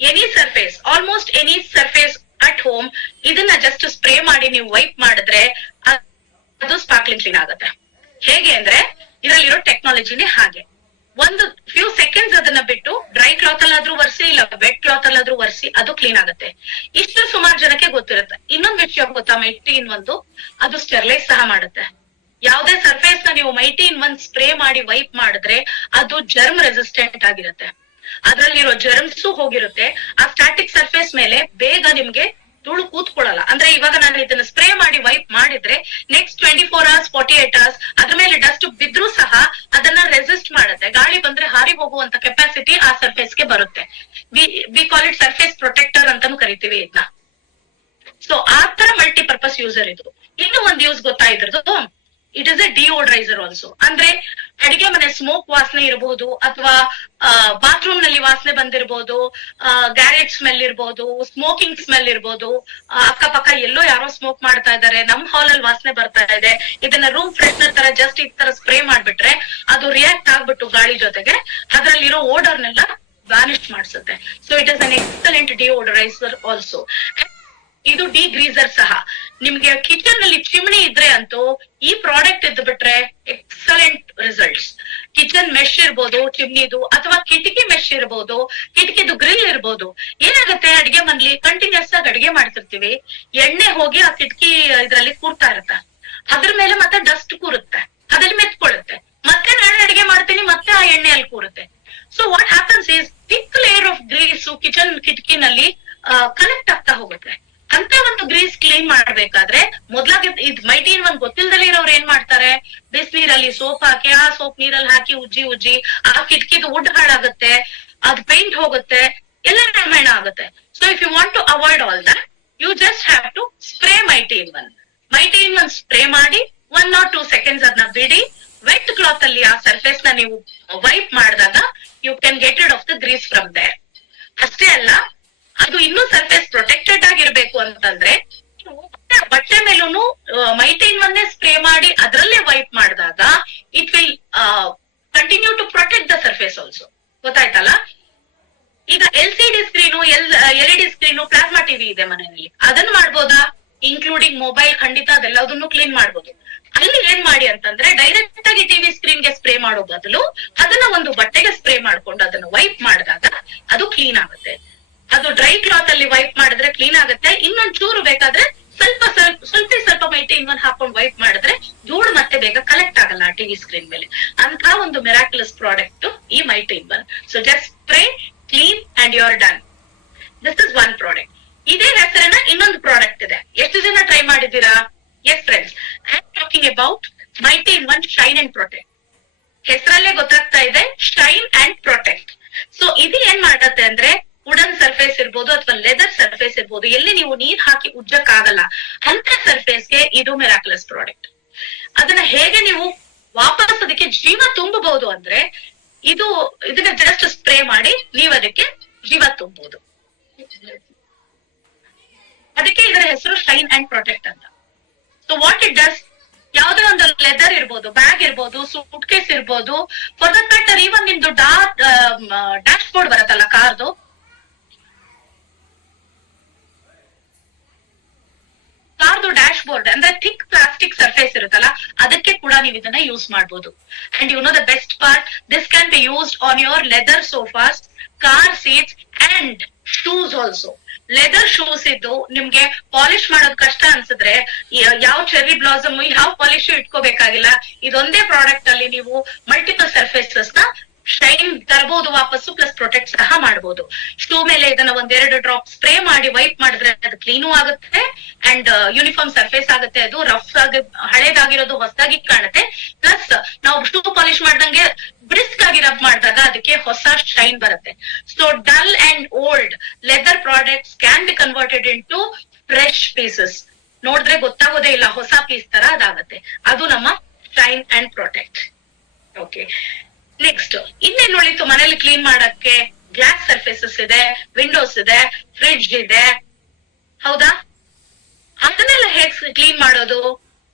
any surface, almost any surface at home, ಇದನ್ನ ಜಸ್ಟ್ ಸ್ಪ್ರೇ ಮಾಡಿ ನೀವು ವೈಪ್ ಮಾಡಿದ್ರೆ ಅದು ಸ್ಪಾರ್ಕ್ಲಿಂಗ್ ಕ್ಲೀನ್ ಆಗುತ್ತೆ. ಹೇಗೆ ಅಂದ್ರೆ ಇದರಲ್ಲಿರೋ ಟೆಕ್ನಾಲಜಿನೇ ಹಾಗೆ. ಒಂದು ಫ್ಯೂ ಸೆಕೆಂಡ್ಸ್ ಅದನ್ನ ಬಿಟ್ಟು ಡ್ರೈ ಕ್ಲಾತ್ ಅಲ್ಲಾದ್ರೂ ಒರೆಸಿ, ಇಲ್ಲ ವೆಟ್ ಕ್ಲಾತ್ ಅಲ್ಲಾದ್ರೂ ಒರೆಸಿ, ಅದು ಕ್ಲೀನ್ ಆಗುತ್ತೆ. ಇಷ್ಟು ಸುಮಾರು ಜನಕ್ಕೆ ಗೊತ್ತಿರುತ್ತೆ. ಇನ್ನೊಂದು ವಿಷಯ ಗೊತ್ತಾ, ಮೈಟಿ ಇನ್ ಒಂದು ಅದು ಸ್ಟೆರ್ಲೈಸ್ ಸಹ ಮಾಡುತ್ತೆ. ಯಾವುದೇ ಸರ್ಫೇಸ್ ನ ನೀವು ಮೈಟಿ ಇನ್ ಒನ್ ಸ್ಪ್ರೇ ಮಾಡಿ ವೈಪ್ ಮಾಡಿದ್ರೆ ಅದು ಜರ್ಮ್ ರೆಸಿಸ್ಟೆಂಟ್ ಆಗಿರುತ್ತೆ. ಅದ್ರಲ್ಲಿರೋ ಜರ್ಮ್ಸ್ ಹೋಗಿರುತ್ತೆ. ಆ ಸ್ಟಾಟಿಕ್ ಸರ್ಫೇಸ್ ಮೇಲೆ ಬೇಗ ನಿಮ್ಗೆ ಧೂಳು ಕೂತ್ಕೊಳ್ಳಲ್ಲ. ಅಂದ್ರೆ ಇವಾಗ ನಾನು ಇದನ್ನ ಸ್ಪ್ರೇ ಮಾಡಿ ವೈಪ್ ಮಾಡಿದ್ರೆ ನೆಕ್ಸ್ಟ್ 24 hours 48 hours ಅದ್ರ ಮೇಲೆ ಡಸ್ಟ್ ಬಿದ್ರೂ ಸಹ ಅದನ್ನ ರೆಸಿಸ್ಟ್ ಮಾಡುತ್ತೆ. ಗಾಳಿ ಬಂದ್ರೆ ಹಾರಿ ಹೋಗುವಂತ ಕೆಪಾಸಿಟಿ ಆ ಸರ್ಫೇಸ್ಗೆ ಬರುತ್ತೆ. We call it surface protector ಅಂತಾನು ಕರಿತೀವಿ ಇದನ್ನ. ಸೊ ಆ ತರ ಮಲ್ಟಿಪರ್ಪಸ್ ಯೂಸರ್ ಇದು. ಇನ್ನು ಒಂದು ಯೂಸ್ ಗೊತ್ತಾ ಇದ್ರದ್ದು, ಇಟ್ ಇಸ್ ಎ ಡಿಯೋಡ್ರೈಸರ್ ಆಲ್ಸೋ. ಅಂದ್ರೆ ಅಡಿಗೆ ಮನೆ ಸ್ಮೋಕ್ ವಾಸನೆ ಇರಬಹುದು, ಅಥವಾ ಬಾತ್ರೂಮ್ ನಲ್ಲಿ ವಾಸನೆ ಬಂದಿರಬಹುದು, ಗ್ಯಾರೇಜ್ ಸ್ಮೆಲ್ ಇರ್ಬೋದು, ಸ್ಮೋಕಿಂಗ್ ಸ್ಮೆಲ್ ಇರ್ಬೋದು, ಅಕ್ಕಪಕ್ಕ ಎಲ್ಲೋ ಯಾರೋ ಸ್ಮೋಕ್ ಮಾಡ್ತಾ ಇದಾರೆ, ನಮ್ ಹಾಲ್ ಅಲ್ಲಿ ವಾಸನೆ ಬರ್ತಾ ಇದೆ, ಇದನ್ನ ರೂಮ್ ಫ್ರೆಶ್ನರ್ ತರ ಜಸ್ಟ್ ಈ ತರ ಸ್ಪ್ರೇ ಮಾಡ್ಬಿಟ್ರೆ ಅದು ರಿಯಾಕ್ಟ್ ಆಗ್ಬಿಟ್ಟು ಗಾಳಿ ಜೊತೆಗೆ ಅದ್ರಲ್ಲಿರೋ ಓಡರ್ನೆಲ್ಲ ವ್ಯಾನಿಶ್ ಮಾಡಿಸುತ್ತೆ. So it is an excellent deodoriser also. ಇದು ಡಿಗ್ರೀಸರ್ ಸಹ. ನಿಮ್ಗೆ ಕಿಚನ್ ನಲ್ಲಿ ಚಿಮ್ನಿ ಇದ್ರೆ ಅಂತೂ ಈ ಪ್ರಾಡಕ್ಟ್ ಇದ್ದು ಬಿಟ್ರೆ ಎಕ್ಸಲೆಂಟ್ ರಿಸಲ್ಟ್ಸ್. ಕಿಚನ್ ಮೆಶ್ ಇರ್ಬೋದು ಚಿಮ್ನಿದು, ಅಥವಾ ಕಿಟಕಿ ಮೆಶ್ ಇರ್ಬೋದು, ಕಿಟಕಿದು ಗ್ರಿಲ್ ಇರ್ಬೋದು. ಏನಾಗುತ್ತೆ, ಅಡಿಗೆ ಮನೇಲಿ ಕಂಟಿನ್ಯೂಸ್ ಆಗಿ ಅಡಿಗೆ ಮಾಡ್ತಿರ್ತೀವಿ, ಎಣ್ಣೆ ಹೋಗಿ ಆ ಕಿಟಕಿ ಇದ್ರಲ್ಲಿ ಕೂರ್ತಾ ಇರುತ್ತೆ, ಅದ್ರ ಮೇಲೆ ಮತ್ತೆ ಡಸ್ಟ್ ಕೂರುತ್ತೆ, ಅದ್ರಲ್ಲಿ ಮೆತ್ಕೊಳ್ಳುತ್ತೆ, ಮತ್ತೆ ನಾಳೆ ಅಡಿಗೆ ಮಾಡ್ತೀನಿ, ಮತ್ತೆ ಆ ಎಣ್ಣೆ ಅಲ್ಲಿ ಕೂರುತ್ತೆ. So what happens is thick layer of grease kitchen ಕಿಟಕಿನಲ್ಲಿ ಕಲೆಕ್ಟ್ ಆಗ್ತಾ ಹೋಗುತ್ತೆ. ಅಂತ ಒಂದು ಗ್ರೀಸ್ ಕ್ಲೀನ್ ಮಾಡ್ಬೇಕಾದ್ರೆ ಮೊದ್ಲಾಗಿ ಇದ್ ಮೈಟಿ ಇನ್ ಒಂದ್ ಗೊತ್ತಿಲ್ದಲ್ಲಿ ಇರೋರು ಏನ್ ಮಾಡ್ತಾರೆ, ಬಿಸಿನೀರಲ್ಲಿ ಸೋಪ್ ಹಾಕಿ ಆ ಸೋಪ್ ನೀರಲ್ಲಿ ಹಾಕಿ ಉಜ್ಜಿ ಆ ಕಿಟಕಿದು ವುಡ್ ಹಾಳಾಗುತ್ತೆ, ಅದ್ ಪೇಂಟ್ ಹೋಗುತ್ತೆ, ಎಲ್ಲ ರಾಮಾಯಣ ಆಗುತ್ತೆ. So if you want to avoid all that, you just have to spray mighty in one spray ಮಾಡಿ 1 or 2 seconds ಅದನ್ನ ಬಿಡಿ. ವೆಟ್ ಕ್ಲಾತ್ ಅಲ್ಲಿ ಆ ಸರ್ಫೇಸ್ ನ ನೀವು ವೈಪ್ ಮಾಡಿದಾಗ you can get rid of the grease from there. ಅಷ್ಟೇ ಅಲ್ಲ, ಅದು ಇನ್ನೂ ಸರ್ಫೇಸ್ ಪ್ರೊಟೆಕ್ಟೆಡ್ ಆಗಿರ್ಬೇಕು ಅಂತಂದ್ರೆ ಬಟ್ಟೆ ಮೇಲೂ ಮೈಟಿ ಇನ್ ಒನ್ನೇ ಸ್ಪ್ರೇ ಮಾಡಿ ಅದರಲ್ಲೇ ವೈಪ್ ಮಾಡಿದಾಗ it will continue to protect the surface also. ಗೊತ್ತಾಯ್ತಲ್ಲ? ಈಗ LCD screen, LED screen, plasma TV ಇದೆ ಮನೆಯಲ್ಲಿ, ಅದನ್ನ ಮಾಡ್ಬೋದಾ? ಇನ್ಕ್ಲೂಡಿಂಗ್ ಮೊಬೈಲ್, ಖಂಡಿತ ಅದೆಲ್ಲದನ್ನು ಕ್ಲೀನ್ ಮಾಡ್ಬೋದು. ಅಲ್ಲಿ ಏನ್ ಮಾಡಿ ಅಂತಂದ್ರೆ ಡೈರೆಕ್ಟ್ ಆಗಿ ಟಿವಿ ಸ್ಕ್ರೀನ್ ಗೆ ಸ್ಪ್ರೇ ಮಾಡೋ ಬದಲು ಅದನ್ನ ಒಂದು ಬಟ್ಟೆಗೆ ಸ್ಪ್ರೇ ಮಾಡ್ಕೊಂಡು ಅದನ್ನ ವೈಪ್ ಮಾಡಿದಾಗ ಅದು ಕ್ಲೀನ್ ಆಗುತ್ತೆ. ಅದು ಡ್ರೈ ಕ್ಲಾತ್ ಅಲ್ಲಿ ವೈಪ್ ಮಾಡಿದ್ರೆ ಕ್ಲೀನ್ ಆಗುತ್ತೆ. ಇನ್ನೊಂದ್ ಚೂರು ಬೇಕಾದ್ರೆ ಸ್ವಲ್ಪ ಮೈಟಿ ಇನ್ ಒನ್ ಹಾಕೊಂಡು ವೈಪ್ ಮಾಡಿದ್ರೆ ಧೂಳು ಮತ್ತೆ ಬೇಗ ಕಲೆಕ್ಟ್ ಆಗಲ್ಲ ಟಿವಿ ಸ್ಕ್ರೀನ್ ಮೇಲೆ. ಅಂತ ಒಂದು ಮಿರಾಕ್ಯುಲಸ್ ಪ್ರಾಡಕ್ಟ್ ಈ mighty in one. So just spray, clean and you are done. This is one product. ಇದೇ ಹೆಸರಿನ ಇನ್ನೊಂದು ಪ್ರಾಡಕ್ಟ್ ಇದೆ. ಎಷ್ಟು ಜನ ಟ್ರೈ ಮಾಡಿದ್ದೀರಾ? Yes friends, I am talking about mighty in one shine and protect. ಹೆಸರಲ್ಲೇ ಗೊತ್ತಾಗ್ತಾ ಇದೆ, ಶೈನ್ ಅಂಡ್ ಪ್ರೊಟೆಕ್ಟ್. ಸೊ ಇದು ಏನ್ ಮಾಡತ್ತೆ ಅಂದ್ರೆ ವುಡನ್ ಸರ್ಫೇಸ್ ಇರ್ಬೋದು ಅಥವಾ ಲೆದರ್ ಸರ್ಫೇಸ್ ಇರ್ಬೋದು, ಎಲ್ಲಿ ನೀವು ನೀರ್ ಹಾಕಿ ಉಜ್ಜಕ್ ಆಗಲ್ಲ ಅಂತ ಸರ್ಫೇಸ್ಗೆ ಇದು ಮಿರಾಕ್ಯುಲಸ್ ಪ್ರಾಡಕ್ಟ್. ಅದನ್ನ ಹೇಗೆ ನೀವು ವಾಪಸ್ ಅದಕ್ಕೆ ಜೀವ ತುಂಬಬಹುದು ಅಂದ್ರೆ ಇದನ್ನ ಜಸ್ಟ್ ಸ್ಪ್ರೇ ಮಾಡಿ ನೀವು ಅದಕ್ಕೆ ಜೀವ ತುಂಬಬಹುದು. ಅದಕ್ಕೆ ಇದರ ಹೆಸರು ಶೈನ್ ಅಂಡ್ ಪ್ರೊಟೆಕ್ಟ್ ಅಂತ. ಸೊ ವಾಟ್ ಇಟ್ ಡಸ್, ಯಾವ್ದೋ ಒಂದು ಲೆದರ್ ಇರ್ಬೋದು, ಬ್ಯಾಗ್ ಇರ್ಬೋದು, ಸೂಟ್ ಕೇಸ್ ಇರ್ಬೋದು, ಫಾರ್ ದಟ್ ಮ್ಯಾಟರ್ ಈವನ್ ನಿಮ್ದು ಡ್ಯಾಶ್ ಬೋರ್ಡ್ ಬರುತ್ತಲ್ಲ ಕಾರ್ದು, ಡ್ಯಾಶ್ ಬೋರ್ಡ್ ಅಂದ್ರೆ ಥಿಕ್ ಪ್ಲಾಸ್ಟಿಕ್ ಸರ್ಫೇಸ್ ಇರುತ್ತಲ್ಲ, ಅದಕ್ಕೆ ಕೂಡ ನೀವು ಇದನ್ನ ಯೂಸ್ ಮಾಡಬಹುದು. And you know the best part, this can be used on your leather sofas, car seats and shoes also. Leather shoes ಇದ್ದು ನಿಮ್ಗೆ ಪಾಲಿಶ್ ಮಾಡೋದ್ ಕಷ್ಟ ಅನ್ಸಿದ್ರೆ ಯಾವ ಚೆರ್ರಿ ಬ್ಲಾಸಮ್ ಯಾವ ಪಾಲಿಶ್ ಇಟ್ಕೋಬೇಕಾಗಿಲ್ಲ. ಇದೊಂದೇ ಪ್ರಾಡಕ್ಟ್ ಅಲ್ಲಿ ನೀವು ಮಲ್ಟಿಪಲ್ ಸರ್ಫೇಸಸ್ ನ ಶೈನ್ ತರಬಹುದು ವಾಪಸ್ಸು, ಪ್ಲಸ್ ಪ್ರೊಟೆಕ್ಟ್ ಸಹ ಮಾಡಬಹುದು. ಶೂ ಮೇಲೆ ಇದನ್ನ ಒಂದೆರಡು ಡ್ರಾಪ್ ಸ್ಪ್ರೇ ಮಾಡಿ ವೈಪ್ ಮಾಡಿದ್ರೆ ಅದು ಕ್ಲೀನು ಆಗುತ್ತೆ ಅಂಡ್ ಯೂನಿಫಾರ್ಮ್ ಸರ್ಫೇಸ್ ಆಗುತ್ತೆ. ಅದು ರಫ್ ಆಗಿ ಹಳೇದಾಗಿರೋದು ಹೊಸದಾಗಿ ಕಾಣುತ್ತೆ. ಪ್ಲಸ್ ನಾವು ಶೂ ಪಾಲಿಶ್ ಮಾಡ್ದಂಗೆ ಬ್ರಿಸ್ಕ್ ಆಗಿ ರಬ್ ಮಾಡಿದಾಗ ಅದಕ್ಕೆ ಹೊಸ ಶೈನ್ ಬರುತ್ತೆ. So dull and old leather products can be converted into fresh pieces. ನೋಡಿದ್ರೆ ಗೊತ್ತಾಗೋದೇ ಇಲ್ಲ, ಹೊಸ ಪೀಸ್ ತರ ಅದಾಗತ್ತೆ. ಅದು ನಮ್ಮ shine and protect. Okay, next ಇನ್ನೇನ್ ನೋಡಿತ್ತು ಮನೇಲಿ ಕ್ಲೀನ್ ಮಾಡಕ್ಕೆ? ಗ್ಲಾಸ್ ಸರ್ಫೇಸಸ್ ಇದೆ, ವಿಂಡೋಸ್ ಇದೆ, ಫ್ರಿಡ್ಜ್ ಇದೆ, ಹೌದಾ? ಅದನ್ನೆಲ್ಲ ಹೇಗ್ ಕ್ಲೀನ್ ಮಾಡೋದು?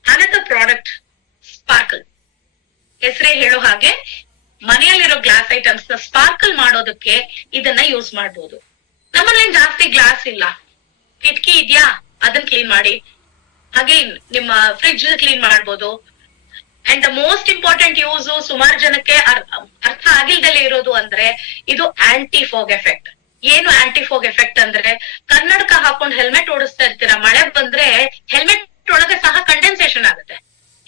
Another product sparkle. ಹೆಸರೇ ಹೇಳೋ ಹಾಗೆ ಮನೆಯಲ್ಲಿರೋ ಗ್ಲಾಸ್ ಐಟಮ್ಸ್ ನ ಸ್ಪಾರ್ಕಲ್ ಮಾಡೋದಕ್ಕೆ ಇದನ್ನ ಯೂಸ್ ಮಾಡಬಹುದು. ನಮ್ಮಲ್ಲಿ ಜಾಸ್ತಿ ಗ್ಲಾಸ್ ಇಲ್ಲ, ಕಿಟಕಿ ಇದೆಯಾ ಅದನ್ನ ಕ್ಲೀನ್ ಮಾಡಿ. ಹಾಗೆ ನಿಮ್ಮ ಫ್ರಿಡ್ಜ್ ಕ್ಲೀನ್ ಮಾಡ್ಬೋದು. And the most important use ಸುಮಾರು ಜನಕ್ಕೆ ಅರ್ಥ ಆಗಿಲ್ದಲೇ ಇರೋದು ಅಂದ್ರೆ ಇದು ಆಂಟಿ ಫಾಗ್ ಎಫೆಕ್ಟ್. ಏನು ಆಂಟಿ ಫಾಗ್ ಎಫೆಕ್ಟ್ ಅಂದ್ರೆ, ಕನ್ನಡಕ ಹಾಕೊಂಡು ಹೆಲ್ಮೆಟ್ ಓಡಿಸ್ತಾ ಇರ್ತೀರಾ, ಮಳೆ ಬಂದ್ರೆ ಹೆಲ್ಮೆಟ್ ಒಳಗೆ ಸಹ ಕಂಡೆನ್ಸೇಷನ್ ಆಗುತ್ತೆ.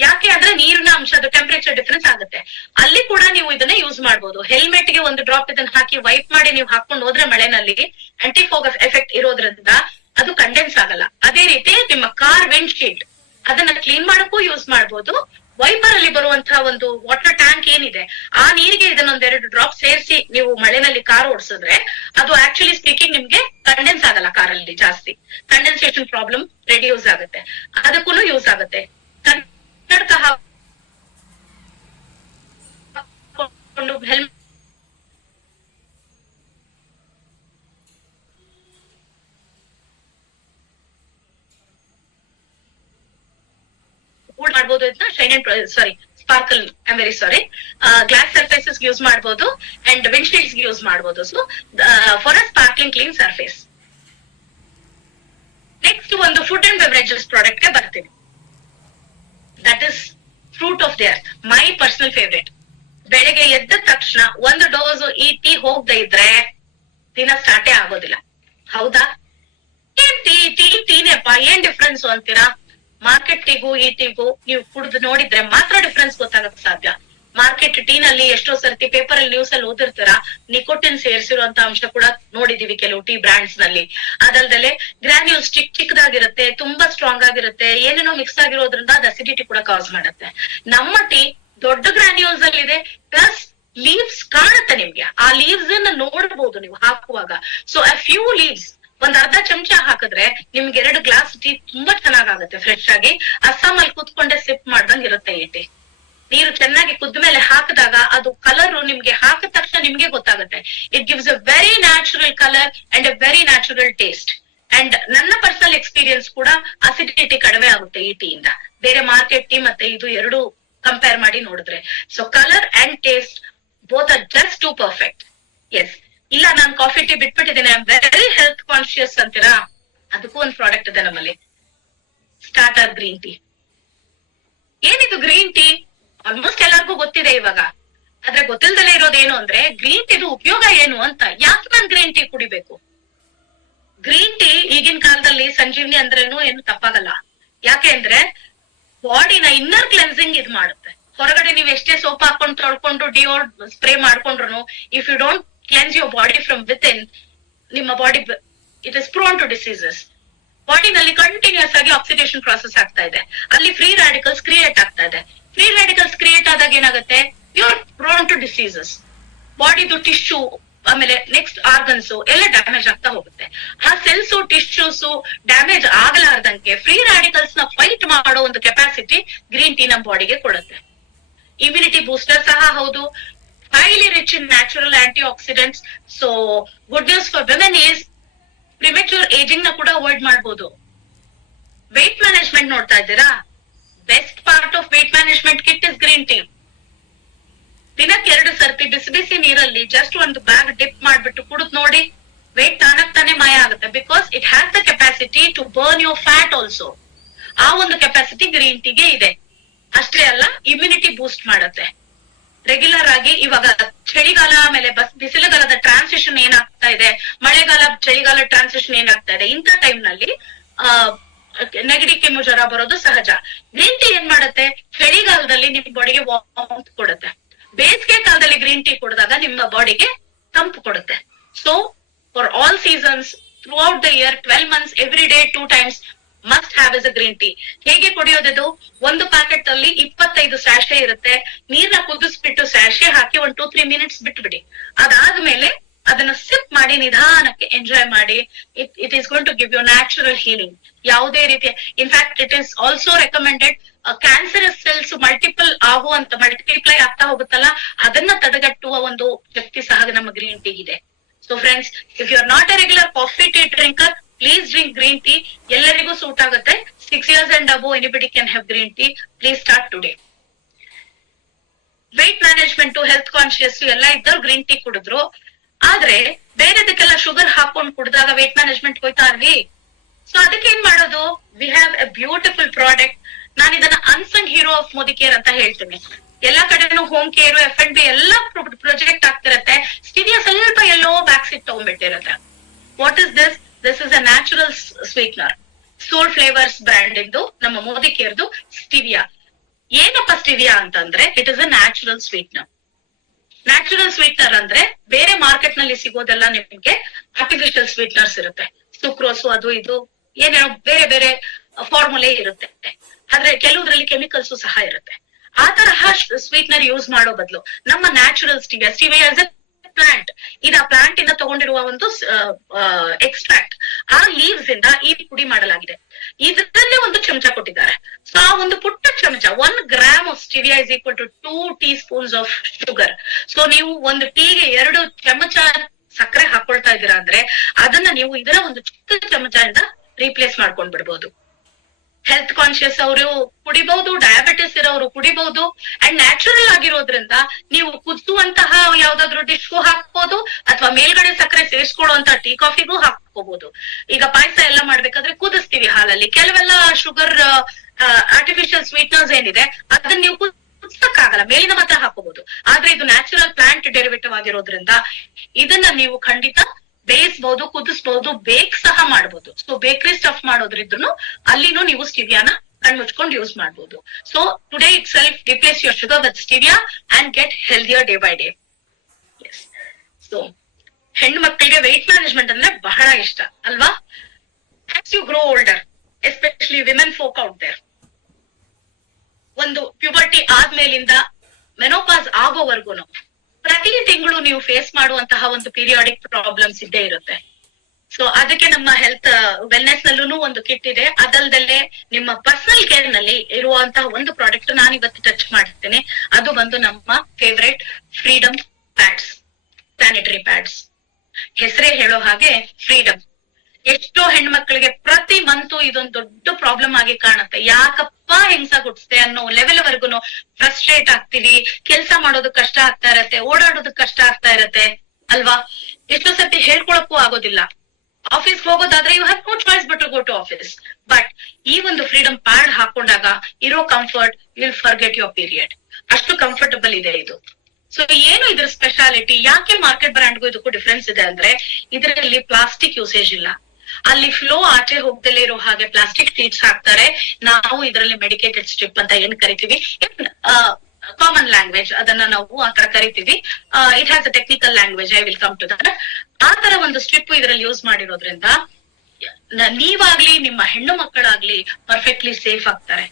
ಯಾಕೆ ಅಂದ್ರೆ ನೀರಿನ ಅಂಶದ ಟೆಂಪರೇಚರ್ ಡಿಫರೆನ್ಸ್ ಆಗುತ್ತೆ. ಅಲ್ಲಿ ಕೂಡ ನೀವು ಇದನ್ನ ಯೂಸ್ ಮಾಡಬಹುದು. ಹೆಲ್ಮೆಟ್ ಗೆ ಒಂದು ಡ್ರಾಪ್ ಇದನ್ನ ಹಾಕಿ ವೈಪ್ ಮಾಡಿ ನೀವು ಹಾಕೊಂಡು ಹೋದ್ರೆ ಮಳೆನಲ್ಲಿ ಆಂಟಿ ಫಾಗ್ ಎಫೆಕ್ಟ್ ಇರೋದ್ರಿಂದ ಅದು ಕಂಡೆನ್ಸ್ ಆಗಲ್ಲ. ಅದೇ ರೀತಿ ನಿಮ್ಮ ಕಾರ್ ವಿಂಡ್ ಶೀಲ್ಡ್ ಅದನ್ನ ಕ್ಲೀನ್ ಮಾಡಕ್ಕೂ ಯೂಸ್ ಮಾಡಬಹುದು. ವೈಪರ್ ಅಲ್ಲಿ ಬರುವಂತಹ ಒಂದು ವಾಟರ್ ಟ್ಯಾಂಕ್ ಏನಿದೆ, ಆ ನೀರಿಗೆ ಇದನ್ನೊಂದೆರಡು ಡ್ರಾಪ್ ಸೇರಿಸಿ ನೀವು ಮಳೆನಲ್ಲಿ ಕಾರ್ ಓಡಿಸಿದ್ರೆ ಅದು ಆಕ್ಚುಲಿ ಸ್ಪೀಕಿಂಗ್ ನಿಮ್ಗೆ ಕಂಡೆನ್ಸ್ ಆಗಲ್ಲ. ಕಾರಲ್ಲಿ ಜಾಸ್ತಿ ಕಂಡೆನ್ಸೇಷನ್ ಪ್ರಾಬ್ಲಮ್ ರೆಡ್ಯೂಸ್ ಆಗುತ್ತೆ, ಅದಕ್ಕೂ ಯೂಸ್ ಆಗುತ್ತೆ. ಕನ್ನಡಕ ಹಾಕೊಂಡು ಹೆಲ್ಮೆಟ್ ಮಾಡ್ಬೋದು. ಇದನ್ನ shine and sparkle, I very sorry, glass surfaces use ಮಾಡಬಹುದು ಅಂಡ್ ವಿಂಡ್ಶೀಲ್ಡ್ಸ್ ಯೂಸ್ ಮಾಡಬಹುದು. So for a sparkling clean surface. Next ಒಂದು ಫುಡ್ ಅಂಡ್ ಬೆವರೇಜಸ್ ಪ್ರಾಡಕ್ಟ್ ಗೆ ಬರ್ತೀವಿ. That is fruit of the earth, my personal favourite. ಬೆಳಗ್ಗೆ ಎದ್ದ ತಕ್ಷಣ ಒಂದು ಡೋಸ್ ಈ ಟೀ ಹೋಗದೆ ಇದ್ರೆ ದಿನ ಸ್ಟಾರ್ಟೇ ಆಗೋದಿಲ್ಲ, ಹೌದಾ? ಏನ್ ಟೀನೇಪ್ಪ ಏನ್ ಡಿಫ್ರೆನ್ಸ್ ಅಂತೀರಾ? ಮಾರ್ಕೆಟ್ ಟೀಗೂ ಈ ಟೀಗೂ ನೀವು ಕುಡ್ದು ನೋಡಿದ್ರೆ ಮಾತ್ರ ಡಿಫ್ರೆನ್ಸ್ ಗೊತ್ತಾಗಕ್ ಸಾಧ್ಯ. ಮಾರ್ಕೆಟ್ ಟೀ ನಲ್ಲಿ ಎಷ್ಟೋ ಸರ್ತಿ ಪೇಪರ್ ಅಲ್ಲಿ ನ್ಯೂಸ್ ಅಲ್ಲಿ ಓದಿರ್ತೀರಾ, ನಿಕೋಟಿನ್ ಸೇರಿಸಿರುವಂತ ಅಂಶ ಕೂಡ ನೋಡಿದೀವಿ ಕೆಲವು ಟೀ ಬ್ರಾಂಡ್ಸ್ ನಲ್ಲಿ. ಅದಲ್ದಲೆ ಗ್ರಾನ್ಯೂಲ್ಸ್ ಚಿಕ್ಕದಾಗಿರುತ್ತೆ, ತುಂಬಾ ಸ್ಟ್ರಾಂಗ್ ಆಗಿರುತ್ತೆ, ಏನೇನೋ ಮಿಕ್ಸ್ ಆಗಿರೋದ್ರಿಂದ ಅದು ಅಸಿಡಿಟಿ ಕೂಡ ಕಾಸ್ ಮಾಡುತ್ತೆ. ನಮ್ಮ ಟೀ ದೊಡ್ಡ ಗ್ರಾನ್ಯೂಲ್ಸ್ ಅಲ್ಲಿ ಇದೆ, ಪ್ಲಸ್ ಲೀವ್ಸ್ ಕಾಣುತ್ತೆ ನಿಮ್ಗೆ. ಆ ಲೀವ್ಸ್ ಅನ್ನ ನೋಡ್ಬೋದು ನೀವು ಹಾಕುವಾಗ. ಸೊ ಅ ಫ್ಯೂ ಲೀವ್ಸ್ ಒಂದ್ ಅರ್ಧ ಚಮಚ ಹಾಕಿದ್ರೆ ನಿಮ್ಗೆ 2 ಗ್ಲಾಸ್ ಟೀ ತುಂಬಾ ಚೆನ್ನಾಗಾಗುತ್ತೆ ಫ್ರೆಶ್ ಆಗಿ. ಅಸ್ಸಾಂ ಅಲ್ಲಿ ಕೂತ್ಕೊಂಡೆ ಸಿಪ್ ಮಾಡ್ದಂಗ್ ಇರುತ್ತೆ ಈ ಟೀ. ನೀರು ಚೆನ್ನಾಗಿ ಕುದ್ದ ಮೇಲೆ ಹಾಕಿದಾಗ ಅದು ಕಲರ್ ನಿಮ್ಗೆ ಹಾಕಿದ ತಕ್ಷಣ ನಿಮ್ಗೆ ಗೊತ್ತಾಗುತ್ತೆ. It gives a very natural colour and a very natural taste. And ನನ್ನ ಪರ್ಸನಲ್ ಎಕ್ಸ್ಪೀರಿಯನ್ಸ್ ಕೂಡ ಅಸಿಡಿಟಿ ಕಡಿಮೆ ಆಗುತ್ತೆ ಈ ಟೀ ಇಂದ, ಬೇರೆ ಮಾರ್ಕೆಟ್ ಟೀ ಮತ್ತೆ ಇದು ಎರಡು ಕಂಪೇರ್ ಮಾಡಿ ನೋಡಿದ್ರೆ. So colour and taste both are just too perfect. Yes, ಇಲ್ಲ ನಾನು ಕಾಫಿ ಟೀ ಬಿಟ್ಬಿಟ್ಟಿದ್ದೀನಿ, I am very health conscious ಅಂತೀರಾ, ಅದಕ್ಕೂ ಒಂದು ಪ್ರಾಡಕ್ಟ್ ಇದೆ ನಮ್ಮಲ್ಲಿ, ಸ್ಟಾರ್ಟರ್ ಗ್ರೀನ್ ಟೀ. ಏನಿದು ಗ್ರೀನ್ ಟೀ? ಆಲ್ಮೋಸ್ಟ್ ಎಲ್ಲರಿಗೂ ಗೊತ್ತಿದೆ ಇವಾಗ. ಆದ್ರೆ ಗೊತ್ತಿಲ್ದಲೇ ಇರೋದೇನು ಅಂದ್ರೆ ಗ್ರೀನ್ ಟೀದು ಉಪಯೋಗ ಏನು ಅಂತ. ಯಾಕೆ ನಾನು ಗ್ರೀನ್ ಟೀ ಕುಡಿಬೇಕು? ಗ್ರೀನ್ ಟೀ ಈಗಿನ ಕಾಲದಲ್ಲಿ ಸಂಜೀವನಿ ಅಂದ್ರೇನು ಏನು ತಪ್ಪಾಗಲ್ಲ. ಯಾಕೆ ಅಂದ್ರೆ ಬಾಡಿನ ಇನ್ನರ್ ಕ್ಲೆನ್ಸಿಂಗ್ ಇದ್ ಮಾಡುತ್ತೆ. ಹೊರಗಡೆ ನೀವು ಎಷ್ಟೇ ಸೋಪ್ ಹಾಕೊಂಡು ತೊಳ್ಕೊಂಡು ಡಿಯೋಡ್ ಸ್ಪ್ರೇ ಮಾಡ್ಕೊಂಡ್ರು, if you don't cleanse your body from within, ನಿಮ್ಮ body it is prone to diseases. ಬಾಡಿನಲ್ಲಿ ಕಂಟಿನ್ಯೂಸ್ ಆಗಿ ಆಕ್ಸಿಡೇಷನ್ ಪ್ರಾಸೆಸ್ ಆಗ್ತಾ ಇದೆ, ಅಲ್ಲಿ ಫ್ರೀ ರಾಡಿಕಲ್ಸ್ ಕ್ರಿಯೇಟ್ ಆಗ್ತಾ ಇದೆ. ಫ್ರೀ ಏನಾಗುತ್ತೆ, you are prone to diseases. ಬಾಡಿದು ಟಿಶ್ಯೂ ಆಮೇಲೆ ನೆಕ್ಸ್ಟ್ ಆರ್ಗನ್ಸ್ ಎಲ್ಲ ಡ್ಯಾಮೇಜ್ ಆಗ್ತಾ ಹೋಗುತ್ತೆ. ಆ ಸೆಲ್ಸ್ ಟಿಶ್ಯೂಸ್ ಡ್ಯಾಮೇಜ್ ಆಗಲಾರ್ದಂಗೆ ಫ್ರೀ ರಾಡಿಕಲ್ಸ್ ನ ಫೈಟ್ ಮಾಡೋ ಒಂದು ಕೆಪಾಸಿಟಿ ಗ್ರೀನ್ ಟೀ ನಮ್ಮ ಬಾಡಿಗೆ ಕೊಡುತ್ತೆ. ಇಮ್ಯುನಿಟಿ ಬೂಸ್ಟರ್ ಸಹ ಹೌದು, highly rich in natural antioxidants. So good news for women is premature aging ನ ಕೂಡ ಅವಾಯ್ಡ್ ಮಾಡಬಹುದು. ವೇಟ್ ಮ್ಯಾನೇಜ್ಮೆಂಟ್ ನೋಡ್ತಾ ಇದ್ದೀರಾ, best part of wait management kit is green tea. ದಿನಕ್ಕೆ 2 ಸರ್ತಿ ಬಿಸಿ ಬಿಸಿ ನೀರಲ್ಲಿ ಜಸ್ಟ್ ಒಂದು ಬ್ಯಾಗ್ ಡಿಪ್ ಮಾಡ್ಬಿಟ್ಟು ಕುಡಿದ್ ನೋಡಿ, ವೇಟ್ ತಾನೇ ಮಾಯ ಆಗುತ್ತೆ. Because it has the capacity to burn your fat also. ಆ ಒಂದು ಕೆಪಾಸಿಟಿ ಗ್ರೀನ್ ಟೀಗೆ ಇದೆ. ಅಷ್ಟೇ ಅಲ್ಲ, ಇಮ್ಯುನಿಟಿ ಬೂಸ್ಟ್ ಮಾಡುತ್ತೆ. ರೆಗ್ಯುಲರ್ ಆಗಿ ಇವಾಗ ಚಳಿಗಾಲ ಆಮೇಲೆ ಬಿಸಿಲುಗಾಲದ ಟ್ರಾನ್ಸಿಷನ್ ಏನಾಗ್ತಾ ಇದೆ, ಮಳೆಗಾಲ ಚಳಿಗಾಲ ಟ್ರಾನ್ಸಿಷನ್ ಏನಾಗ್ತಾ ಇದೆ, ಇಂಥ ಟೈಮ್ ನಲ್ಲಿ ನೆಗಡಿ ಕೆಮ್ಮು ಜ್ವರ ಬರೋದು ಸಹಜ. ಗ್ರೀನ್ ಟೀ ಏನ್ ಮಾಡುತ್ತೆ, ಚಳಿಗಾಲದಲ್ಲಿ ನಿಮ್ ಬಾಡಿಗೆ ವಾರ್ಮ್ತ್ ಕೊಡುತ್ತೆ. ಬೇಸಿಗೆ ಕಾಲದಲ್ಲಿ ಗ್ರೀನ್ ಟೀ ಕುಡಿದಾಗ ನಿಮ್ಮ ಬಾಡಿಗೆ ತಂಪು ಕೊಡುತ್ತೆ. So for all seasons through out the year 12 months every day 2 times must have is a green tea. ಹೇಗೆ ಕುಡಿಯೋದಿದು, ಒಂದು ಪ್ಯಾಕೆಟ್ ಅಲ್ಲಿ 25 ಸ್ಯಾಶೆ ಇರುತ್ತೆ. ನೀರ್ನ ಕುದಿಸ್ಬಿಟ್ಟು ಸ್ಯಾಶೆ ಹಾಕಿ 1-2-3 minutes ಬಿಟ್ಬಿಡಿ. ಅದಾದ್ಮೇಲೆ ಅದನ್ನ ಸಿಪ್ ಮಾಡಿ ನಿಧಾನಕ್ಕೆ ಎಂಜಾಯ್ ಮಾಡಿ. It is going to give you natural healing. ಯಾವುದೇ ರೀತಿಯ, in fact it is also recommended. Cancerous cells multiply ಆಗ್ತಾ ಹೋಗುತ್ತಲ್ಲ, ಅದನ್ನ ತಡೆಗಟ್ಟುವ ಒಂದು ಶಕ್ತಿ ಸಹ ನಮ್ಮ ಗ್ರೀನ್ ಟೀ ಇದೆ. So friends, if you are not a regular coffee tea drinker, please drink green tea. ಎಲ್ಲರಿಗೂ ಸೂಟ್ ಆಗುತ್ತೆ. 6 years and above anybody can have green tea. Please start today. Weight management, health conscious ಎಲ್ಲ ಇದ್ದವ್ರು ಗ್ರೀನ್ ಟೀ ಕುಡಿದ್ರು. ಆದ್ರೆ ಬೇರೆದಕ್ಕೆಲ್ಲ ಶುಗರ್ ಹಾಕೊಂಡು ಕುಡಿದಾಗ ವೇಟ್ ಮ್ಯಾನೇಜ್ಮೆಂಟ್ ಹೋಯ್ತಾ ಇರ್ಲಿ. ಸೊ ಅದಕ್ಕೆ ಏನ್ ಮಾಡೋದು, we have A beautiful product. ನಾನು ಇದನ್ನ unsung hero of Modi care ಅಂತ ಹೇಳ್ತೀನಿ. ಎಲ್ಲಾ ಕಡೆನೂ ಹೋಮ್ ಕೇರ್, F&B ಎಲ್ಲ ಪ್ರೊಜೆಕ್ಟ್ ಆಗ್ತಿರತ್ತೆ. ಸ್ಟಿವಿಯಾ ಸ್ವಲ್ಪ ಎಲ್ಲೋ ಬ್ಯಾಕ್ ಸೀಟ್ ತಗೊಂಡ್ಬಿಟ್ಟಿರತ್ತೆ. What is this? This is a natural sweetener. Soul flavours brand ಇಂದು ನಮ್ಮ ಮೋದಿ ಕೇರ್ದು ಸ್ಟಿವಿಯಾ. ಏನಪ್ಪ ಸ್ಟಿವಿಯಾ ಅಂತಂದ್ರೆ, it is a natural sweetener. Natural sweetener ಅಂದ್ರೆ ಬೇರೆ ಮಾರ್ಕೆಟ್ ನಲ್ಲಿ ಸಿಗೋದೆಲ್ಲ ನಿಮ್ಗೆ ಆರ್ಟಿಫಿಷಿಯಲ್ ಸ್ವೀಟ್ನರ್ಸ್ ಇರುತ್ತೆ. ಸುಕ್ರೋಸು ಅದು ಇದು ಏನೇನೋ ಬೇರೆ ಬೇರೆ ಫಾರ್ಮುಲೆ ಇರುತ್ತೆ. ಆದ್ರೆ ಕೆಲವುದ್ರಲ್ಲಿ ಕೆಮಿಕಲ್ಸ್ ಸಹ ಇರುತ್ತೆ. ಆ ತರಹ ಸ್ವೀಟ್ನರ್ ಯೂಸ್ ಮಾಡೋ ಬದಲು ನಮ್ಮ ನ್ಯಾಚುರಲ್ ಸ್ಟಿವಿಯಾ ಇಸ್ ಅ ಪ್ಲಾಂಟ್. ಇದು ಆ ಪ್ಲಾಂಟ್ ಇಂದ ತಗೊಂಡಿರುವ ಒಂದು ಎಕ್ಸ್ಟ್ರಾಕ್ಟ್. ಆ ಲೀವ್ಸ್ ಇಂದ ಈ ಪುಡಿ ಮಾಡಲಾಗಿದೆ. ಇದರಲ್ಲೇ ಒಂದು ಚಮಚ ಕೊಟ್ಟಿದ್ದಾರೆ. ಸೊ ಆ ಒಂದು ಪುಟ್ಟ ಚಮಚ, 1 gram of stevia is equal to 2 teaspoons of sugar. So ನೀವು ಒಂದು ಟೀಗೆ 2 ಚಮಚ ಸಕ್ಕರೆ ಹಾಕೊಳ್ತಾ ಇದ್ದೀರಾ ಅಂದ್ರೆ ಅದನ್ನ ನೀವು ಇದರ ಒಂದು ಚಿಕ್ಕ ಚಮಚದಿಂದ ರೀಪ್ಲೇಸ್ ಮಾಡ್ಕೊಂಡ್ ಬಿಡ್ಬೋದು. ಹೆಲ್ತ್ ಕಾನ್ಶಿಯಸ್ ಅವರು ಕುಡಿಬಹುದು, ಡಯಾಬಿಟಿಸ್ ಇರೋರು ಕುಡಿಬಹುದು. ಅಂಡ್ ನ್ಯಾಚುರಲ್ ಆಗಿರೋದ್ರಿಂದ ನೀವು ಕುದಿಸುವಂತಹ ಯಾವ್ದಾದ್ರು ಡಿಶ್ಗೂ ಹಾಕ್ಬೋದು, ಅಥವಾ ಮೇಲ್ಗಡೆ ಸಕ್ಕರೆ ಸೇರಿಸ್ಕೊಳ್ಳುವಂತ ಟೀ ಕಾಫಿಗೂ ಹಾಕೋಬಹುದು. ಈಗ ಪಾಯಸ ಎಲ್ಲ ಮಾಡ್ಬೇಕಾದ್ರೆ ಕುದಿಸ್ತೀವಿ ಹಾಲಲ್ಲಿ. ಕೆಲವೆಲ್ಲ ಶುಗರ್ ಆರ್ಟಿಫಿಷಿಯಲ್ ಸ್ವೀಟ್ನರ್ಸ್ ಏನಿದೆ ಅದನ್ನ ನೀವು ಕುದಿಸಕ್ಕಾಗಲ್ಲ, ಮೇಲಿನ ಮಾತ್ರ ಹಾಕೋಬಹುದು. ಆದ್ರೆ ಇದು ನ್ಯಾಚುರಲ್ ಪ್ಲಾಂಟ್ ಡೆರಿವೇಟಿವ್ ಆಗಿರೋದ್ರಿಂದ ಇದನ್ನ ನೀವು ಖಂಡಿತ ಬೇಯಿಸಬಹುದು, ಕುದಿಸಬಹುದು, ಬೇಕ್ ಸಹ ಮಾಡಬಹುದು. ಸೊ ಬೇಕರಿ ಸ್ಟಫ್ ಮಾಡೋದ್ರಿದ್ರು ಅಲ್ಲಿನೂ ನೀವು ಸ್ಟಿವಿಯಾನ ಕಣ್ಮುಚ್ಕೊಂಡು ಯೂಸ್ ಮಾಡಬಹುದು. So today itself replace your sugar with stevia and get healthier day by day. So ಹೆಣ್ಣು ಮಕ್ಕಳಿಗೆ ವೆಯ್ಟ್ ಮ್ಯಾನೇಜ್ಮೆಂಟ್ ಅಂದ್ರೆ ಬಹಳ ಇಷ್ಟ ಅಲ್ವಾ? As you grow older, especially women folk out there, ಒಂದು ಪ್ಯೂಬರ್ಟಿ ಆದ್ಮೇಲಿಂದ ಮೆನೋಪಾಸ್ ಆಗೋವರೆಗೂ ಪ್ರತಿ ತಿಂಗಳು ನೀವು ಫೇಸ್ ಮಾಡುವಂತಹ ಒಂದು ಪೀರಿಯಾಡಿಕ್ ಪ್ರಾಬ್ಲಮ್ಸ್ ಇದ್ದೇ ಇರುತ್ತೆ. ಸೊ ಅದಕ್ಕೆ ನಮ್ಮ ಹೆಲ್ತ್ ವೆಲ್ನೆಸ್ ನಲ್ಲೂ ಒಂದು ಕಿಟ್ ಇದೆ. ಅದಲ್ದಲ್ಲೇ ನಿಮ್ಮ ಪರ್ಸನಲ್ ಕೇರ್ ನಲ್ಲಿ ಇರುವಂತಹ ಒಂದು ಪ್ರಾಡಕ್ಟ್ ನಾನು ಇವತ್ತು ಟಚ್ ಮಾಡ್ತೇನೆ. ಅದು ಬಂದು ನಮ್ಮ favourite freedom pads, sanitary pads. ಹೆಸರೇ ಹೇಳೋ ಹಾಗೆ ಫ್ರೀಡಮ್. ಎಷ್ಟೋ ಹೆಣ್ಮಕ್ಳಿಗೆ ಪ್ರತಿ ಮಂತು ಇದೊಂದು ದೊಡ್ಡ ಪ್ರಾಬ್ಲಮ್ ಆಗಿ ಕಾಣುತ್ತೆ. ಯಾಕಪ್ಪ ಹಿಂಸಾ ಹುಟ್ಟಿಸ್ತೆ ಅನ್ನೋ ಲೆವೆಲ್ ವರ್ಗುನು ಫ್ರಸ್ಟ್ರೇಟ್ ಆಗ್ತೀವಿ. ಕೆಲ್ಸ ಮಾಡೋದಕ್ ಕಷ್ಟ ಆಗ್ತಾ ಇರತ್ತೆ, ಓಡಾಡೋದಕ್ ಕಷ್ಟ ಆಗ್ತಾ ಇರತ್ತೆ ಅಲ್ವಾ? ಎಷ್ಟೋ ಸರ್ತಿ ಹೇಳ್ಕೊಳಕ್ಕೂ ಆಗೋದಿಲ್ಲ. ಆಫೀಸ್ ಹೋಗೋದಾದ್ರೆ you have no choice but to go to office. But ಈ ಒಂದು ಫ್ರೀಡಮ್ ಪ್ಯಾಡ್ ಹಾಕೊಂಡಾಗ ಇರೋ comfort, you will forget your period. ಅಷ್ಟು ಕಂಫರ್ಟಬಲ್ ಇದೆ ಇದು. ಸೊ ಏನು ಇದ್ರ ಸ್ಪೆಷಾಲಿಟಿ, ಯಾಕೆ ಮಾರ್ಕೆಟ್ ಬ್ರ್ಯಾಂಡ್ಗೂ ಇದಕ್ಕೂ ಡಿಫ್ರೆನ್ಸ್ ಇದೆ ಅಂದ್ರೆ ಇದರಲ್ಲಿ ಪ್ಲಾಸ್ಟಿಕ್ ಯೂಸೇಜ್ ಇಲ್ಲ. ಅಲ್ಲಿ ಫ್ಲೋ ಆಚೆ ಹೋಗ್ದಲೇ ಇರೋ ಹಾಗೆ ಪ್ಲಾಸ್ಟಿಕ್ ಶೀಟ್ಸ್ ಹಾಕ್ತಾರೆ. ನಾವು ಇದರಲ್ಲಿ ಮೆಡಿಕೇಟೆಡ್ ಸ್ಟ್ರಿಪ್ ಅಂತ ಏನ್ ಕರಿತೀವಿ, ಕಾಮನ್ ಲ್ಯಾಂಗ್ವೇಜ್ ಅದನ್ನ ನಾವು ಆತರ ಕರಿತೀವಿ. It has a technical language, I will come to that. ಆ ತರ ಒಂದು ಸ್ಟ್ರಿಪ್ ಇದರಲ್ಲಿ ಯೂಸ್ ಮಾಡಿರೋದ್ರಿಂದ ನೀವಾಗ್ಲಿ ನಿಮ್ಮ ಹೆಣ್ಣು ಮಕ್ಕಳಾಗ್ಲಿ ಪರ್ಫೆಕ್ಟ್ಲಿ ಸೇಫ್ ಆಗ್ತಾರೆ.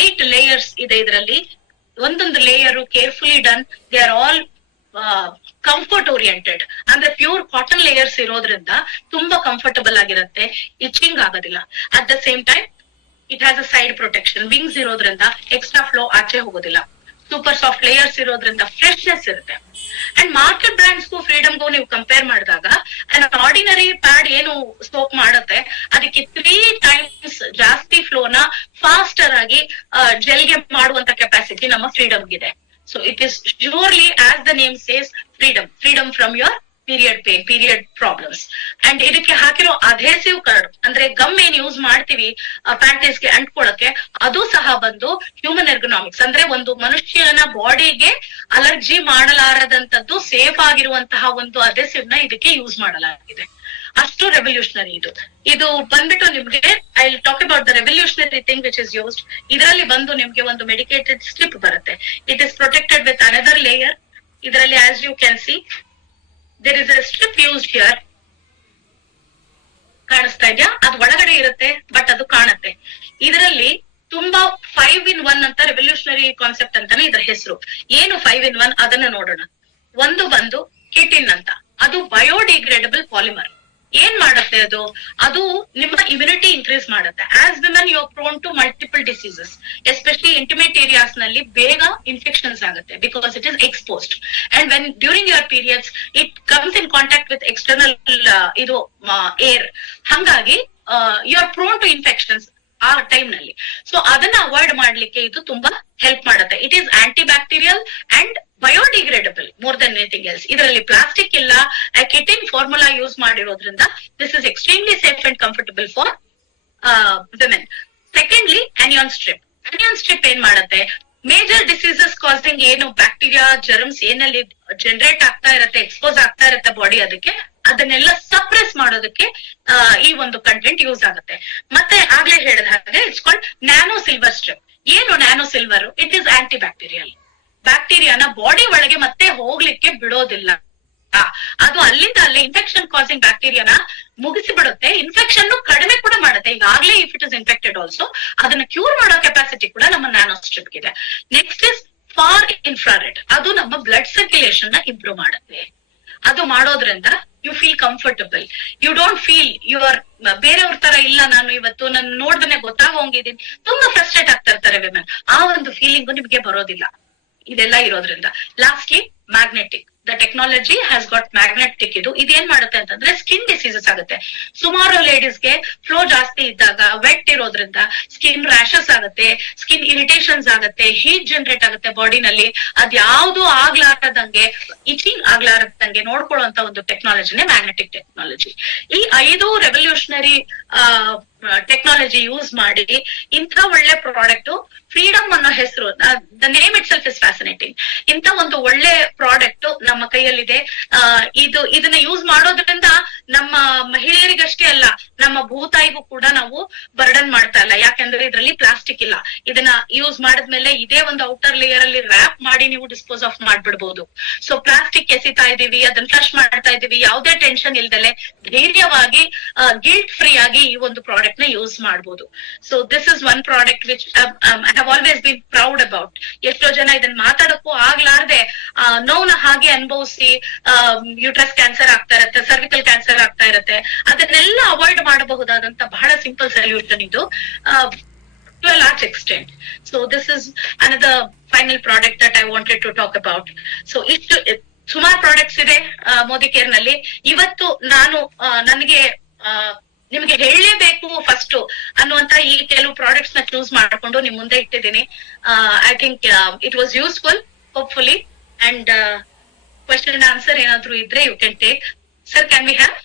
8 layers ಇದೆ ಇದರಲ್ಲಿ. ಒಂದೊಂದು layer carefully done, they are all comfort oriented. ಅಂದ್ರೆ ಪ್ಯೂರ್ ಕಾಟನ್ ಲೇಯರ್ಸ್ ಇರೋದ್ರಿಂದ ತುಂಬಾ ಕಂಫರ್ಟಬಲ್ ಆಗಿರುತ್ತೆ, ಇಚಿಂಗ್ ಆಗೋದಿಲ್ಲ. At the same time it has a side protection, wings ಇರೋದ್ರಿಂದ ಎಕ್ಸ್ಟ್ರಾ ಫ್ಲೋ ಆಚೆ ಹೋಗೋದಿಲ್ಲ. ಸೂಪರ್ ಸಾಫ್ಟ್ ಲೇಯರ್ಸ್ ಇರೋದ್ರಿಂದ ಫ್ರೆಶ್ನೆಸ್ ಇರುತ್ತೆ. ಅಂಡ್ ಮಾರ್ಕೆಟ್ ಬ್ರ್ಯಾಂಡ್ಸ್ಗೂ ಫ್ರೀಡಮ್ಗೂ ನೀವು ಕಂಪೇರ್ ಮಾಡಿದಾಗ ಆರ್ಡಿನರಿ ಪ್ಯಾಡ್ ಏನು ಸೋಪ್ ಮಾಡುತ್ತೆ ಅದಕ್ಕೆ 3 times ಜಾಸ್ತಿ ಫ್ಲೋನ ಫಾಸ್ಟರ್ ಆಗಿ ಜೆಲ್ಗೆ ಮಾಡುವಂತ ಕೆಪಾಸಿಟಿ ನಮ್ಮ ಫ್ರೀಡಮ್ಗಿದೆ. So it is surely as the name says freedom from your period pain, period problems. And ಇದಕ್ಕೆ ಹಾಕಿರೋ ಅಧೇಸಿವ್ ಕಾರ್ಡ್ ಅಂದ್ರೆ ಗಮ್ ಏನ್ ಯೂಸ್ ಮಾಡ್ತೀವಿ ಪ್ಯಾಂಟೀಸ್ಗೆ ಅಂಟ್ಕೊಳಕ್ಕೆ, ಅದು ಸಹ ಬಂದು ಹ್ಯೂಮನ್ ಎರ್ಗೊನಾಮಿಕ್ಸ್ ಅಂದ್ರೆ ಒಂದು ಮನುಷ್ಯನ ಬಾಡಿಗೆ ಅಲರ್ಜಿ ಮಾಡಲಾರದಂತದ್ದು ಸೇಫ್ ಆಗಿರುವಂತಹ ಒಂದು ಅಧೇಸಿವ್ ನ ಇದಕ್ಕೆ ಯೂಸ್ ಮಾಡಲಾಗಿದೆ. ಅಷ್ಟು ರೆವಲ್ಯೂಷನರಿ ಇದು. ಇದು ಬಂದ್ಬಿಟ್ಟು ನಿಮ್ಗೆ I will talk about the revolutionary thing which is used. ಇದರಲ್ಲಿ ಬಂದು ನಿಮ್ಗೆ ಒಂದು ಮೆಡಿಕೇಟೆಡ್ ಸ್ಟ್ರಿಪ್ ಬರುತ್ತೆ. It is protected with another layer. ಇದರಲ್ಲಿ as you can see there is a strip used here. ಕಾಣಿಸ್ತಾ ಇದೆಯಾ? ಅದು ಒಳಗಡೆ ಇರುತ್ತೆ ಬಟ್ ಅದು ಕಾಣುತ್ತೆ. ಇದರಲ್ಲಿ ತುಂಬಾ 5 in 1 ಅಂತ ರೆವಲ್ಯೂಷನರಿ ಕಾನ್ಸೆಪ್ಟ್ ಅಂತಾನೆ ಇದರ ಹೆಸರು. ಏನು 5 in 1 ಅದನ್ನ ನೋಡೋಣ. ಒಂದು ಬಂದು ಕಿಟಿನ್ ಅಂತ, ಅದು ಬಯೋಡಿಗ್ರೇಡಬಲ್ ಪಾಲಿಮರ್. ಏನ್ ಮಾಡುತ್ತೆ ಅದು? ಅದು ನಿಮ್ಮ ಇಮ್ಯುನಿಟಿ ಇನ್ಕ್ರೀಸ್ ಮಾಡುತ್ತೆ. As women you are prone to multiple diseases, especially intimate areas ನಲ್ಲಿ ಬೇಗ ಇನ್ಫೆಕ್ಷನ್ಸ್ ಆಗುತ್ತೆ because it is exposed. And when during your periods it comes in contact with external ಇದು ಏರ್, ಹಂಗಾಗಿ you are prone to infections ಆ ಟೈಮ್ ನಲ್ಲಿ. ಸೊ ಅದನ್ನ ಅವಾಯ್ಡ್ ಮಾಡ್ಲಿಕ್ಕೆ ಇದು ತುಂಬಾ ಹೆಲ್ಪ್ ಮಾಡುತ್ತೆ. It is antibacterial and biodegradable more than anything else. ಇದರಲ್ಲಿ ಪ್ಲಾಸ್ಟಿಕ್ ಇಲ್ಲ. ಕಿಟಿನ್ ಫಾರ್ಮುಲಾ ಯೂಸ್ ಮಾಡಿರೋದ್ರಿಂದ this is extremely safe and comfortable for women. Secondly anion strip. Anion strip ಏನ್ ಮಾಡುತ್ತೆ? ಮೇಜರ್ ಡಿಸೀಸಸ್ ಕಾಸಿಂಗ್ ಏನು ಬ್ಯಾಕ್ಟೀರಿಯಾ ಜರ್ಮ್ಸ್ ಏನಲ್ಲಿ ಜನರೇಟ್ ಆಗ್ತಾ ಇರತ್ತೆ, ಎಕ್ಸ್ಪೋಸ್ ಆಗ್ತಾ ಇರತ್ತೆ ಬಾಡಿ, ಅದನ್ನೆಲ್ಲ ಸಪ್ರೆಸ್ ಮಾಡೋದಕ್ಕೆ ಈ ಒಂದು ಕಂಟೆಂಟ್ ಯೂಸ್ ಆಗುತ್ತೆ. ಮತ್ತೆ ಆಗ್ಲೇ ಹೇಳಿದ ಹಾಗೆ it's called nano silver strip. ಏನು nano silver? It is antibacterial. ಬ್ಯಾಕ್ಟೀರಿಯಾನ ಬಾಡಿ ಒಳಗೆ ಮತ್ತೆ ಹೋಗ್ಲಿಕ್ಕೆ ಬಿಡೋದಿಲ್ಲ. ಅದು ಅಲ್ಲಿಂದ ಅಲ್ಲೇ ಇನ್ಫೆಕ್ಷನ್ ಕಾಸಿಂಗ್ ಬ್ಯಾಕ್ಟೀರಿಯಾನ ಮುಗಿಸಿ ಬಿಡುತ್ತೆ. ಇನ್ಫೆಕ್ಷನ್ ಕಡಿಮೆ ಕೂಡ ಮಾಡುತ್ತೆ. ಈಗಾಗಲೇ if it is infected also ಅದನ್ನ ಕ್ಯೂರ್ ಮಾಡೋ ಕೆಪಾಸಿಟಿ ಕೂಡ ನಮ್ಮ ನ್ಯಾನೋ ಸ್ಟ್ರಿಪ್ ಇದೆ. Next is far infrared. ಅದು ನಮ್ಮ ಬ್ಲಡ್ ಸರ್ಕ್ಯುಲೇಷನ್ ನ ಇಂಪ್ರೂವ್ ಮಾಡುತ್ತೆ. ಅದು ಮಾಡೋದ್ರಿಂದ you feel comfortable. You don't feel you are ಬೇರೆಯವ್ರ ತರ ಇಲ್ಲ, ನಾನು ಇವತ್ತು ನನ್ನ ನೋಡ್ದನೆ ಗೊತ್ತಾಗೋಂಗಿದ್ದೀನಿ. ತುಂಬಾ ಫ್ರಸ್ಟ್ರೇಟ್ ಆಗ್ತಾ ಇರ್ತಾರೆ ವಿಮೆನ್. ಆ ಒಂದು ಫೀಲಿಂಗ್ ನಿಮ್ಗೆ ಬರೋದಿಲ್ಲ ಇದೆಲ್ಲ ಇರೋದ್ರಿಂದ. Lastly magnetic. The technology has got magnetic. ಇದೇನ್ ಮಾಡುತ್ತೆ ಅಂತಂದ್ರೆ ಸ್ಕಿನ್ ಡಿಸೀಸಸ್ ಆಗುತ್ತೆ. ಸುಮಾರು ಲೇಡೀಸ್ಗೆ ಫ್ಲೋ ಜಾಸ್ತಿ ಇದ್ದಾಗ ವೆಟ್ ಇರೋದ್ರಿಂದ ಸ್ಕಿನ್ ರ್ಯಾಶಸ್ ಆಗುತ್ತೆ, ಸ್ಕಿನ್ ಇರಿಟೇಷನ್ಸ್ ಆಗುತ್ತೆ, ಹೀಟ್ ಜನರೇಟ್ ಆಗುತ್ತೆ ಬಾಡಿನಲ್ಲಿ. ಅದ್ಯಾವುದು ಆಗ್ಲಾರದಂಗೆ, ಇಚಿಂಗ್ ಆಗ್ಲಾರದಂಗೆ ನೋಡ್ಕೊಳ್ಳುವಂತ ಒಂದು ಟೆಕ್ನಾಲಜಿನೇ ಮ್ಯಾಗ್ನೆಟಿಕ್ ಟೆಕ್ನಾಲಜಿ. ಈ 5 ರೆವಲ್ಯೂಷನರಿ ಟೆಕ್ನಾಲಜಿ ಯೂಸ್ ಮಾಡಿ ಇಂಥ ಒಳ್ಳೆ ಪ್ರಾಡಕ್ಟ್ ಫ್ರೀಡಮ್ ಅನ್ನೋ ಹೆಸರು, the name it self is fascinating. ಇಂಥ ಒಂದು ಒಳ್ಳೆ ಪ್ರಾಡಕ್ಟ್ ನಮ್ಮ ಕೈಯಲ್ಲಿದೆ. ಇದನ್ನ ಯೂಸ್ ಮಾಡೋದ್ರಿಂದ ನಮ್ಮ ಮಹಿಳೆಯರಿಗಷ್ಟೇ ಅಲ್ಲ, ನಮ್ಮ ಭೂತಾಯಿಗೂ ಕೂಡ ನಾವು ಬರ್ಡನ್ ಮಾಡ್ತಾ ಇಲ್ಲ. ಯಾಕಂದ್ರೆ ಇದರಲ್ಲಿ ಪ್ಲಾಸ್ಟಿಕ್ ಇಲ್ಲ. ಇದನ್ನ ಯೂಸ್ ಮಾಡಿದ್ಮೇಲೆ ಇದೇ ಒಂದು ಔಟರ್ ಲೇಯರ್ ಅಲ್ಲಿ ರ್ಯಾಪ್ ಮಾಡಿ ನೀವು ಡಿಸ್ಪೋಸ್ ಆಫ್ ಮಾಡ್ಬಿಡ್ಬೋದು. ಸೊ ಪ್ಲಾಸ್ಟಿಕ್ ಎಸಿತಾ ಇದೀವಿ, ಅದನ್ನ ಫ್ಲಶ್ ಮಾಡ್ತಾ ಇದೀವಿ, ಯಾವುದೇ ಟೆನ್ಷನ್ ಇಲ್ದಲೆ ಧೈರ್ಯವಾಗಿ ಗಿಲ್ಟ್ ಫ್ರೀ ಆಗಿ ಈ ಒಂದು ಪ್ರಾಡಕ್ಟ್ ನ ಯೂಸ್ ಮಾಡಬಹುದು. So this is one product which I have always been proud about. ಎಷ್ಟೋ ಜನ ಇದನ್ನ ಮಾತಾಡಕ್ಕೂ ಆಗ್ಲಾರ್ದೆ ನೋವ್ನ ಹಾಗೆ ಅನುಭವಿಸಿ ಯೂಟ್ರಸ್ ಕ್ಯಾನ್ಸರ್ ಆಗ್ತಾ ಇರತ್ತೆ, ಸರ್ವಿಕಲ್ ಕ್ಯಾನ್ಸರ್ ಆಗ್ತಾ ಇರತ್ತೆ. ಅದನ್ನೆಲ್ಲ ಅವಾಯ್ಡ್ ಮಾಡಬಹುದಾದಂತ ಬಹಳ ಸಿಂಪಲ್ ಸೊಲ್ಯೂಷನ್ ಇದು to a large extent. So this is another final product that I wanted to talk about. So ಸುಮಾರು ಪ್ರಾಡಕ್ಟ್ಸ್ ಇದೆ ಮೋದಿ ಕೇರ್ ನಲ್ಲಿ. ಇವತ್ತು ನಾನು ನನಗೆ ನಿಮ್ಗೆ ಹೇಳಲೇಬೇಕು ಫಸ್ಟ್ ಅನ್ನುವಂತ ಈ ಕೆಲವು ಪ್ರಾಡಕ್ಟ್ಸ್ ನ ಚೂಸ್ ಮಾಡ್ಕೊಂಡು ನಿಮ್ ಮುಂದೆ ಇಟ್ಟಿದ್ದೀನಿ. I think it was useful hopefully. And question and answer ಏನಾದ್ರು ಇದ್ರೆ you can take. Sir, can we have?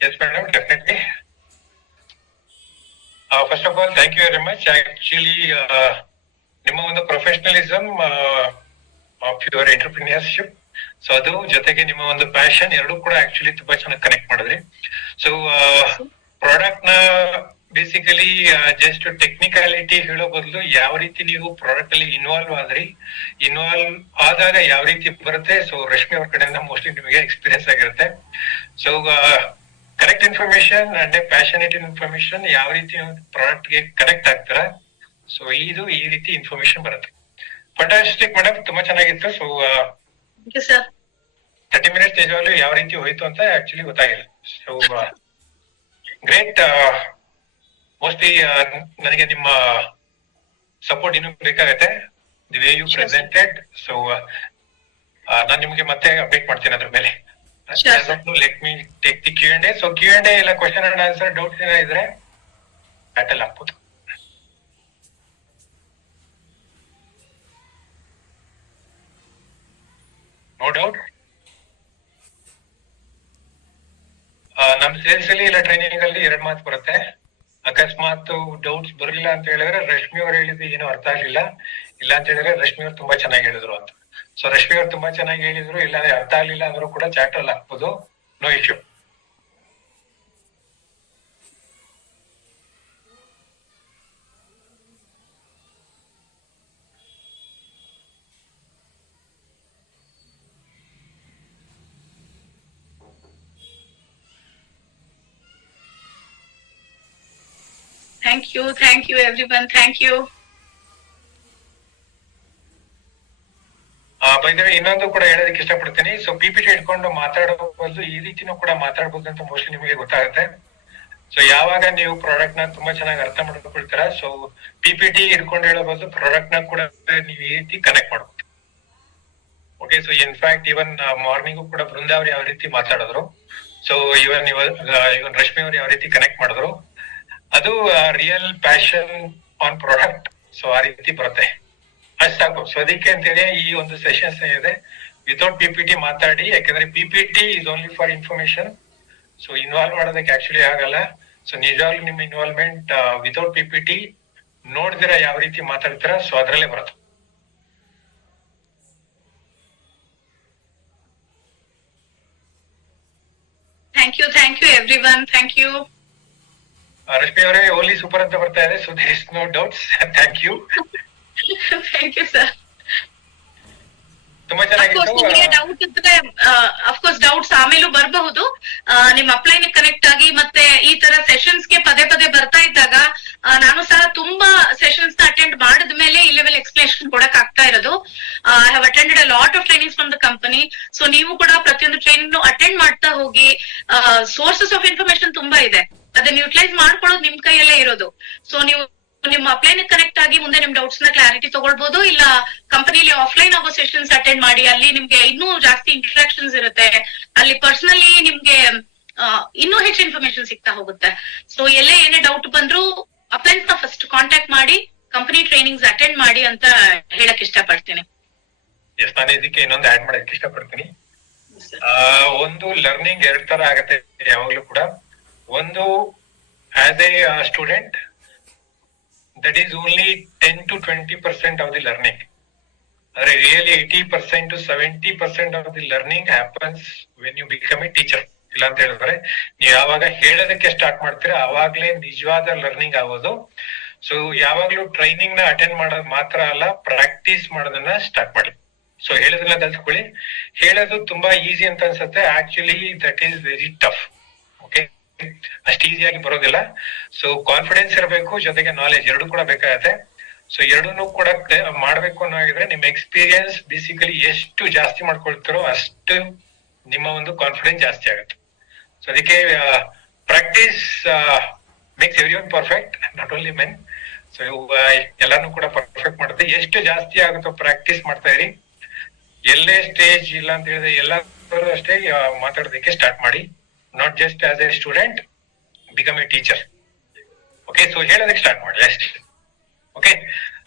Yes, madam, definitely. First of all, thank you very much. Actually, ನಿಮ್ಮ ಒಂದು professionalism of your entrepreneurship, so ಅದು ಜೊತೆಗೆ ನಿಮ್ಮ ಒಂದು ಪ್ಯಾಷನ್ ಎರಡೂ ಕೂಡ ಆಕ್ಚುಲಿ ತುಂಬಾ ಚೆನ್ನಾಗಿ ಕನೆಕ್ಟ್ ಮಾಡಿದ್ರಿ. ಸೊ ಪ್ರಾಡಕ್ಟ್ ನ ಬೇಸಿಕಲಿ ಜಸ್ಟ್ ಟೆಕ್ನಿಕಾಲಿಟಿ ಹೇಳೋ ಬದಲು ಯಾವ ರೀತಿ ನೀವು ಪ್ರಾಡಕ್ಟ್ ಅಲ್ಲಿ ಇನ್ವಾಲ್ವ್ ಆದಾಗ ಯಾವ ರೀತಿ ಬರುತ್ತೆ. ಸೊ ರಶ್ಮಿ ಅವ್ರ ಕಡೆಯಿಂದ ಮೋಸ್ಟ್ಲಿ ನಿಮಗೆ ಎಕ್ಸ್ಪೀರಿಯನ್ಸ್ ಆಗಿರುತ್ತೆ. So correct information and passionate information ಯಾವ ರೀತಿ ಪ್ರಾಡಕ್ಟ್ ಗೆ ಕನೆಕ್ಟ್ ಆಗ್ತಾರ. ಸೊ ಇದು ಈ ರೀತಿ ಇನ್ಫಾರ್ಮೇಶನ್ ಬರುತ್ತೆ. ಫಂಟಾಸ್ಟಿಕ್ ಮೇಡಮ್, ತುಂಬಾ ಚೆನ್ನಾಗಿತ್ತು. So thank you sir. 30 minutes ನಿಜವಾಗ್ಲೂ ಯಾವ ರೀತಿ ಹೋಯ್ತು ಅಂತ ಆಕ್ಚುಲಿ ಗೊತ್ತಾಗಿಲ್ಲ. So great. ಮೋಸ್ಟ್ಲಿ ನನಗೆ ನಿಮ್ಮ ಸಪೋರ್ಟ್ ಇನ್ನೂ ಬೇಕಾಗತ್ತೆ, the way you presented. So ನಾನು ನಿಮ್ಗೆ ಮತ್ತೆ ಅಪ್ಡೇಟ್ ಮಾಡ್ತೀನಿ ಅದ್ರ ಮೇಲೆ. Let me take the Q&A. So Q&A ಇಲ್ಲ ಕ್ವಶನ್ ಅಂಡ್ ಆನ್ಸರ್, ಡೌಟ್ಸ್ ಏನ ಇದ್ರೆ ಬ್ಯಾಟಲ್ ಹಾಕ್ಬೋದು. No doubt. ನಮ್ ಸೇಲ್ಸ್ ಅಲ್ಲಿ ಇಲ್ಲ ಟ್ರೈನಿಂಗ್ ಅಲ್ಲಿ 2 ಮಾತು ಬರುತ್ತೆ. ಅಕಸ್ಮಾತ್ ಡೌಟ್ಸ್ ಬರಲಿಲ್ಲ ಅಂತ ಹೇಳಿದ್ರೆ ರಶ್ಮಿ ಅವ್ರು ಹೇಳಿದ್ದು ಏನೋ ಅರ್ಥ ಆಗ್ಲಿಲ್ಲ, ಇಲ್ಲ ಅಂತ ಹೇಳಿದ್ರೆ ರಶ್ಮಿ ಅವ್ರು ತುಂಬಾ ಚೆನ್ನಾಗಿ ಹೇಳಿದ್ರು ಅಂತ. ಸೊ ರಶ್ಮಿ ಅವ್ರು ತುಂಬಾ ಚೆನ್ನಾಗಿ ಹೇಳಿದ್ರು, ಇಲ್ಲ ಅರ್ಥ ಆಗ್ಲಿಲ್ಲ ಅಂದ್ರೂ ಕೂಡ ಚಾಟ್ ಅಲ್ಲಿ ಹಾಕ್ಬೋದು, no issue. Thank you everyone. Thank you. By the way ಇನ್ನೊಂದು ಕೂಡ ಹೇಳೋದಕ್ಕೆ ಇಷ್ಟಪಡ್ತೀನಿ. ಸೊ PPT ಇಟ್ಕೊಂಡು ಮಾತಾಡಬಹುದು, ಈ ರೀತಿನೂ ಕೂಡ ಮಾತಾಡಬಹುದು ಅಂತ ಮೋಸ್ಟ್ಲಿ ನಿಮಗೆ ಗೊತ್ತಾಗುತ್ತೆ. ಸೊ ಯಾವಾಗ ನೀವು ಪ್ರಾಡಕ್ಟ್ ನ ತುಂಬಾ ಚೆನ್ನಾಗಿ ಅರ್ಥ ಮಾಡ್ಕೊಳ್ತೀರಾ, ಸೊ PPT ಇಟ್ಕೊಂಡು ಹೇಳಬಹುದು, ಪ್ರಾಡಕ್ಟ್ ನ ಕೂಡ ನೀವು ಈ ರೀತಿ ಕನೆಕ್ಟ್ ಮಾಡಬಹುದು. ಓಕೆ. ಸೊ ಇನ್ಫ್ಯಾಕ್ಟ್ ಇವನ್ ಮಾರ್ನಿಂಗ್ ಕೂಡ ಬೃಂದಾ ಅವ್ರು ಯಾವ ರೀತಿ ಮಾತಾಡಿದ್ರು, ಸೊ ಇವನ್ ರಶ್ಮಿ ಅವ್ರು ಯಾವ ರೀತಿ ಕನೆಕ್ಟ್ ಮಾಡಿದ್ರು, ಅದು real passion on product. So ಆ ರೀತಿ ಬರುತ್ತೆ, ಅಷ್ಟು ಸಾಕು. ಸೊ ಅದಕ್ಕೆ ಅಂತೇಳಿ ಈ ಒಂದು ಸೆಷನ್ಸ್ ಇದೆ ವಿತೌಟ್ PPT ಮಾತಾಡಿ, ಯಾಕಂದ್ರೆ PPT is only for information. So involve ಮಾಡೋದಕ್ಕೆ ಆಕ್ಚುಲಿ ಆಗಲ್ಲ. ಸೊ ನಿಜವಾಗ್ಲೂ ನಿಮ್ಮ ಇನ್ವಾಲ್ವ್ಮೆಂಟ್ ವಿತೌಟ್ PPT ನೋಡ್ದಿರ ಯಾವ ರೀತಿ ಮಾತಾಡ್ತೀರಾ, ಸೊ ಅದ್ರಲ್ಲೇ ಬರುತ್ತೆ. Thank you everyone. Thank you. Rashmi ಅವರೇ ಓನ್ಲಿ ಸೂಪರ್ ಅಂತ ಬರ್ತಾ ಇದೆ, so there is no doubts. Thank you. Thank you sir. ತುಂಬಾ ಚೆನ್ನಾಗಿತ್ತು. ಡೌಟ್ ಇದ್ರೆ ಅಫ್ಕೋರ್ಸ್ ಡೌಟ್ಸ್ ಆಮೇಲೂ ಬರಬಹುದು. ನಿಮ್ ಅಪ್ಲೈನ್ ಕನೆಕ್ಟ್ ಆಗಿ ಮತ್ತೆ ಈ ತರ ಸೆಷನ್ಸ್ ಗೆ ಪದೇ ಪದೇ ಬರ್ತಾ ಇದ್ದಾಗ ನಾನು ಸಹ ತುಂಬಾ ಸೆಷನ್ಸ್ ನ ಅಟೆಂಡ್ ಮಾಡಿದ ಮೇಲೆ ಈ ಲೆವೆಲ್ ಎಕ್ಸ್ಪ್ಲೇಷನ್ ಕೊಡಕ್ ಆಗ್ತಾ ಇರೋದು. I have attended a lot of trainings from the company. So ನೀವು ಕೂಡ ಪ್ರತಿಯೊಂದು ಟ್ರೈನಿಂಗ್ ಅಟೆಂಡ್ ಮಾಡ್ತಾ ಹೋಗಿ. ಸೋರ್ಸಸ್ ಆಫ್ ಇನ್ಫಾರ್ಮೇಶನ್ ತುಂಬಾ ಇದೆ, ಅದನ್ನ ಯುಟಿಲೈಸ್ ಮಾಡ್ಕೊಳ್ಳೋದು ನಿಮ್ ಕೈಯಲ್ಲೇ ಇರೋದು. ಸೊ ನೀವು ನಿಮ್ಮ ಅಪ್ಲೈನ್ ಕನೆಕ್ಟ್ ಆಗಿ ಮುಂದೆ ನಿಮ್ ಡೌಟ್ಸ್ ನ ಕ್ಲಾರಿಟಿ ತಗೊಳ್ಬಹುದು, ಇಲ್ಲ ಕಂಪನಿಲಿ ಆಫ್ಲೈನ್ ಆಗೋ ಸೆಷನ್ಸ್ ಅಟೆಂಡ್ ಮಾಡಿ, ಅಲ್ಲಿ ನಿಮ್ಗೆ ಇನ್ನೂ ಜಾಸ್ತಿ ಇಂಟ್ರಾಕ್ಷನ್ಸ್ ಇರುತ್ತೆ, ಅಲ್ಲಿ ಪರ್ಸನಲಿ ನಿಮ್ಗೆ ಇನ್ನೂ ಹೆಚ್ಚು ಇನ್ಫಾರ್ಮೇಶನ್ ಸಿಗ್ತಾ ಹೋಗುತ್ತೆ. ಸೊ ಎಲ್ಲೇ ಏನೇ ಡೌಟ್ ಬಂದ್ರು ಅಪ್ಲೈನ್ಸ್ ನ ಫಸ್ಟ್ ಕಾಂಟ್ಯಾಕ್ಟ್ ಮಾಡಿ ಕಂಪನಿ ಟ್ರೈನಿಂಗ್ಸ್ ಅಟೆಂಡ್ ಮಾಡಿ ಅಂತ ಹೇಳಕ್ ಇಷ್ಟಪಡ್ತೀನಿ. ನಾನು ಇದಕ್ಕೆ ಇನ್ನೊಂದು ಆಡ್ ಮಾಡಕ್ ಇಷ್ಟಪಡ್ತೀನಿ. ಒಂದು ಲರ್ನಿಂಗ್ 2 ತರ ಆಗತ್ತೆ ಯಾವಾಗ್ಲೂ ಕೂಡ. ಒಂದು as a student, that is only 10 to 20% of the learning. Really 80% to 70% of the learning happens when you become a teacher. ಇಲ್ಲ ಅಂತ ಹೇಳಿದ್ರೆ ನೀವು ಯಾವಾಗ ಹೇಳೋದಕ್ಕೆ ಸ್ಟಾರ್ಟ್ ಮಾಡ್ತೀರಾ ಅವಾಗ್ಲೇ ನಿಜವಾದ ಲರ್ನಿಂಗ್ ಆಗೋದು. ಸೊ ಯಾವಾಗ್ಲೂ ಟ್ರೈನಿಂಗ್ ನ ಅಟೆಂಡ್ ಮಾಡೋದು ಮಾತ್ರ ಅಲ್ಲ, ಪ್ರಾಕ್ಟೀಸ್ ಮಾಡೋದನ್ನ ಸ್ಟಾರ್ಟ್ ಮಾಡಿ. ಸೊ ಹೇಳೋದನ್ನ ಕಲ್ತ್ಕೊಳ್ಳಿ. ಹೇಳೋದು ತುಂಬಾ ಈಸಿ ಅಂತ ಅನ್ಸುತ್ತೆ, actually that is very tough. Okay, ಅಷ್ಟು ಈಸಿಯಾಗಿ ಬರೋದಿಲ್ಲ. ಸೊ ಕಾನ್ಫಿಡೆನ್ಸ್ ಇರಬೇಕು, ಜೊತೆಗೆ ನಾಲೆಜ್ ಎರಡು ಕೂಡ ಬೇಕಾಗತ್ತೆ. ಸೊ ಎರಡನ್ನೂ ಕೂಡ ಮಾಡ್ಬೇಕು ಅನ್ನೋಗಿದ್ರೆ ನಿಮ್ಮ ಎಕ್ಸ್ಪೀರಿಯನ್ಸ್ ಬೇಸಿಕಲಿ ಎಷ್ಟು ಜಾಸ್ತಿ ಮಾಡ್ಕೊಳ್ತಾರೋ ಅಷ್ಟು ನಿಮ್ಮ ಒಂದು ಕಾನ್ಫಿಡೆನ್ಸ್ ಜಾಸ್ತಿ ಆಗುತ್ತೆ. ಸೊ ಅದಕ್ಕೆ practice makes every one perfect, not only men. So ಎಲ್ಲಾನು ಕೂಡ ಪರ್ಫೆಕ್ಟ್ ಮಾಡುತ್ತೆ. ಎಷ್ಟು ಜಾಸ್ತಿ ಆಗುತ್ತೋ ಪ್ರಾಕ್ಟೀಸ್ ಮಾಡ್ತಾ ಇರಿ. ಎಲ್ಲೇ ಸ್ಟೇಜ್ ಇಲ್ಲ ಅಂತ ಹೇಳಿದ್ರೆ ಎಲ್ಲರೂ ಅಷ್ಟೇ ಮಾತಾಡೋದಕ್ಕೆ ಸ್ಟಾರ್ಟ್ ಮಾಡಿ. Not just as a student, become a teacher. Okay, so ಹೇಳೋದಕ್ಕೆ ಸ್ಟಾರ್ಟ್ ಮಾಡಿ ಅಷ್ಟೇ. Okay,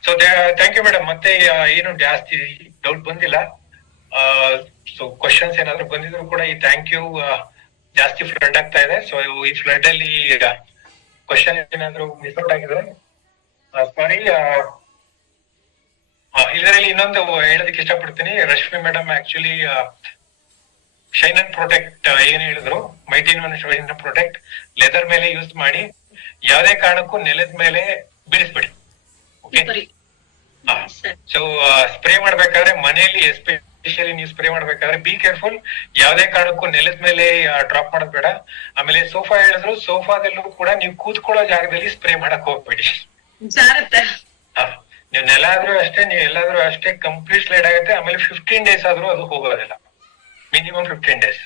so thank you madam. ಮತ್ತೆ ಏನು ಜಾಸ್ತಿ ಡೌಟ್ ಬಂದಿಲ್ಲ. ಸೊ ಕ್ವಶನ್ಸ್ ಏನಾದ್ರು ಬಂದಿದ್ರು ಕೂಡ ಈ ಥ್ಯಾಂಕ್ ಯು ಜಾಸ್ತಿ ಫ್ಲಡ್ ಆಗ್ತಾ ಇದೆ. ಸೊ ಈ ಫ್ಲಡ್ ಅಲ್ಲಿ ಕ್ವಶನ್ ಏನಾದ್ರು ಮಿಸ್ಔಟ್ ಆಗಿದ್ರೆ ಸಾರಿ. ಇದರಲ್ಲಿ ಇನ್ನೊಂದು ಹೇಳೋದಕ್ಕೆ ಇಷ್ಟಪಡ್ತೀನಿ. Rashmi madam actually shine and protect ಏನ್ ಹೇಳಿದ್ರು, ಮೈಟಿನ್ ಶೈನ್ ಅಂಡ್ ಪ್ರೊಟೆಕ್ಟ್ ಲೆದರ್ ಮೇಲೆ ಯೂಸ್ ಮಾಡಿ, ಯಾವುದೇ ಕಾರಣಕ್ಕೂ ನೆಲದ ಮೇಲೆ ಬೀಳಿಸ್ಬೇಡಿ. ಓಕೆ, ಸೊ ಸ್ಪ್ರೇ ಮಾಡ್ಬೇಕಾದ್ರೆ ಮನೆಯಲ್ಲಿ ಎಸ್ಪೆಷಲಿ ನೀವು ಸ್ಪ್ರೇ ಮಾಡ್ಬೇಕಾದ್ರೆ ಬಿ ಕೇರ್ಫುಲ್. ಯಾವುದೇ ಕಾರಣಕ್ಕೂ ನೆಲದ ಮೇಲೆ ಡ್ರಾಪ್ ಮಾಡೋದ್ ಬೇಡ. ಆಮೇಲೆ ಸೋಫಾ ಹೇಳಿದ್ರು, ಸೋಫಾದಲ್ಲೂ ಕೂಡ ನೀವು ಕೂತ್ಕೊಳ್ಳೋ ಜಾಗದಲ್ಲಿ ಸ್ಪ್ರೇ ಮಾಡಕ್ ಹೋಗ್ಬೇಡಿ. ಹಾ, ನೀವು ನೆಲ ಆದ್ರೂ ಅಷ್ಟೇ, ನೀವು ಎಲ್ಲಾದ್ರೂ ಅಷ್ಟೇ ಕಂಪ್ಲೀಟ್ ಸ್ಲೈಡ್ ಆಗುತ್ತೆ. ಆಮೇಲೆ 15 ಡೇಸ್ ಆದ್ರೂ ಅದು ಹೋಗೋದಿಲ್ಲ, ಮಿನಿಮಮ್ 15 ಡೇಸ್.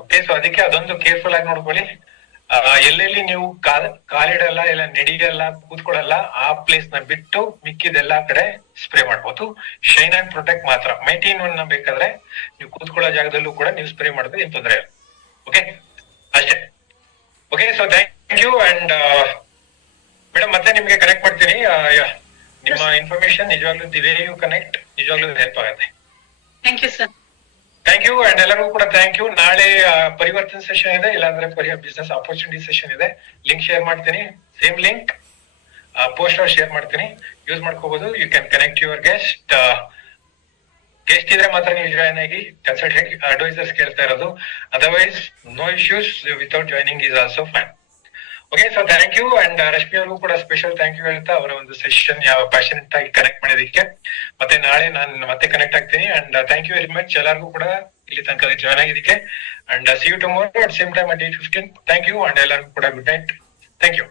ಓಕೆ, ಸೊ ಅದಕ್ಕೆ ಅದೊಂದು ಕೇರ್ಫುಲ್ ಆಗಿ ನೋಡ್ಕೊಳ್ಳಿ. ಎಲ್ಲೆಲ್ಲಿ ನೀವು ಕಾಲಿಡಲ್ಲ, ಇಲ್ಲ ನಡೆಯಲ್ಲ, ಕೂತ್ಕೊಳ್ಳಲ್ಲ, ಆ ಪ್ಲೇಸ್ ನ ಬಿಟ್ಟು ಮಿಕ್ಕಿದೆಲ್ಲಾ ಕಡೆ ಸ್ಪ್ರೇ ಮಾಡ್ಬೋದು. ಶೈನ್ ಅಂಡ್ ಪ್ರೊಟೆಕ್ಟ್ ಮಾತ್ರ, ಮೈಟೀನ್ ನ ಬೇಕಾದ್ರೆ ನೀವು ಕೂತ್ಕೊಳ್ಳೋ ಜಾಗದಲ್ಲೂ ಕೂಡ ನೀವು ಸ್ಪ್ರೇ ಮಾಡಿದ್ರೆ ಏನ್ ತೊಂದರೆ ಇಲ್ಲ. ಓಕೆ, ಅಷ್ಟೇ. Okay, so thank you. And madam ಮತ್ತೆ ನಿಮ್ಗೆ ಕನೆಕ್ಟ್ ಮಾಡ್ತೀನಿ. ನಿಮ್ಮ ಇನ್ಫಾರ್ಮೇಶನ್ ನಿಜವಾಗ್ಲೂ ಯು ಕನೆಕ್ಟ್ ನಿಜವಾಗ್ಲೂ ಹೆಲ್ಪ್ ಆಗುತ್ತೆ. Thank you sir. Thank you. And ಎಲ್ಲರಿಗೂ ಕೂಡ ಥ್ಯಾಂಕ್ ಯು. ನಾಳೆ ಪರಿವರ್ತನ್ ಸೆಷನ್ ಇದೆ, ಇಲ್ಲಾಂದ್ರೆ ಬಿಸ್ನೆಸ್ ಆಪರ್ಚುನಿಟಿ ಸೆಷನ್ ಇದೆ. ಲಿಂಕ್ ಶೇರ್ ಮಾಡ್ತೀನಿ, ಸೇಮ್ ಲಿಂಕ್ ಪೋಸ್ಟರ್ ಶೇರ್ ಮಾಡ್ತೀನಿ, ಯೂಸ್ ಮಾಡ್ಕೋಬಹುದು. You can connect your guest ಇದ್ರೆ ಮಾತ್ರ ನೀವು ಜಾಯ್ನ್ ಆಗಿ. ಕನ್ಸಲ್ಟೆಂಟ್ ಅಡ್ವೈಸರ್ಸ್ ಕೇಳ್ತಾ ಇರೋದು, otherwise no issues without joining is also fine. Okay, so thank you. And Rashmi ಅವ್ರಿಗೂ ಕೂಡ ಸ್ಪೆಷಲ್ ಥ್ಯಾಂಕ್ ಯು ಹೇಳ್ತಾ ಅವರ ಒಂದು ಸೆಷನ್ ಯಾವ ಪ್ಯಾಷನೆಟ್ ಆಗಿ ಕನೆಕ್ಟ್ ಮಾಡಿದಕ್ಕೆ. ಮತ್ತೆ ನಾಳೆ ನಾನು ಮತ್ತೆ ಕನೆಕ್ಟ್ ಆಗ್ತೀನಿ. And thank you very much ಎಲ್ಲರಿಗೂ ಕೂಡ ಇಲ್ಲಿ ತನಕ ಜಾಯ್ನ್ ಆಗಿದ್ದಕ್ಕೆ. And see you tomorrow at same time at 8:15. Thank you. And ಎಲ್ಲರಿಗೂ ಕೂಡ ಗುಡ್ ನೈಟ್. Thank you.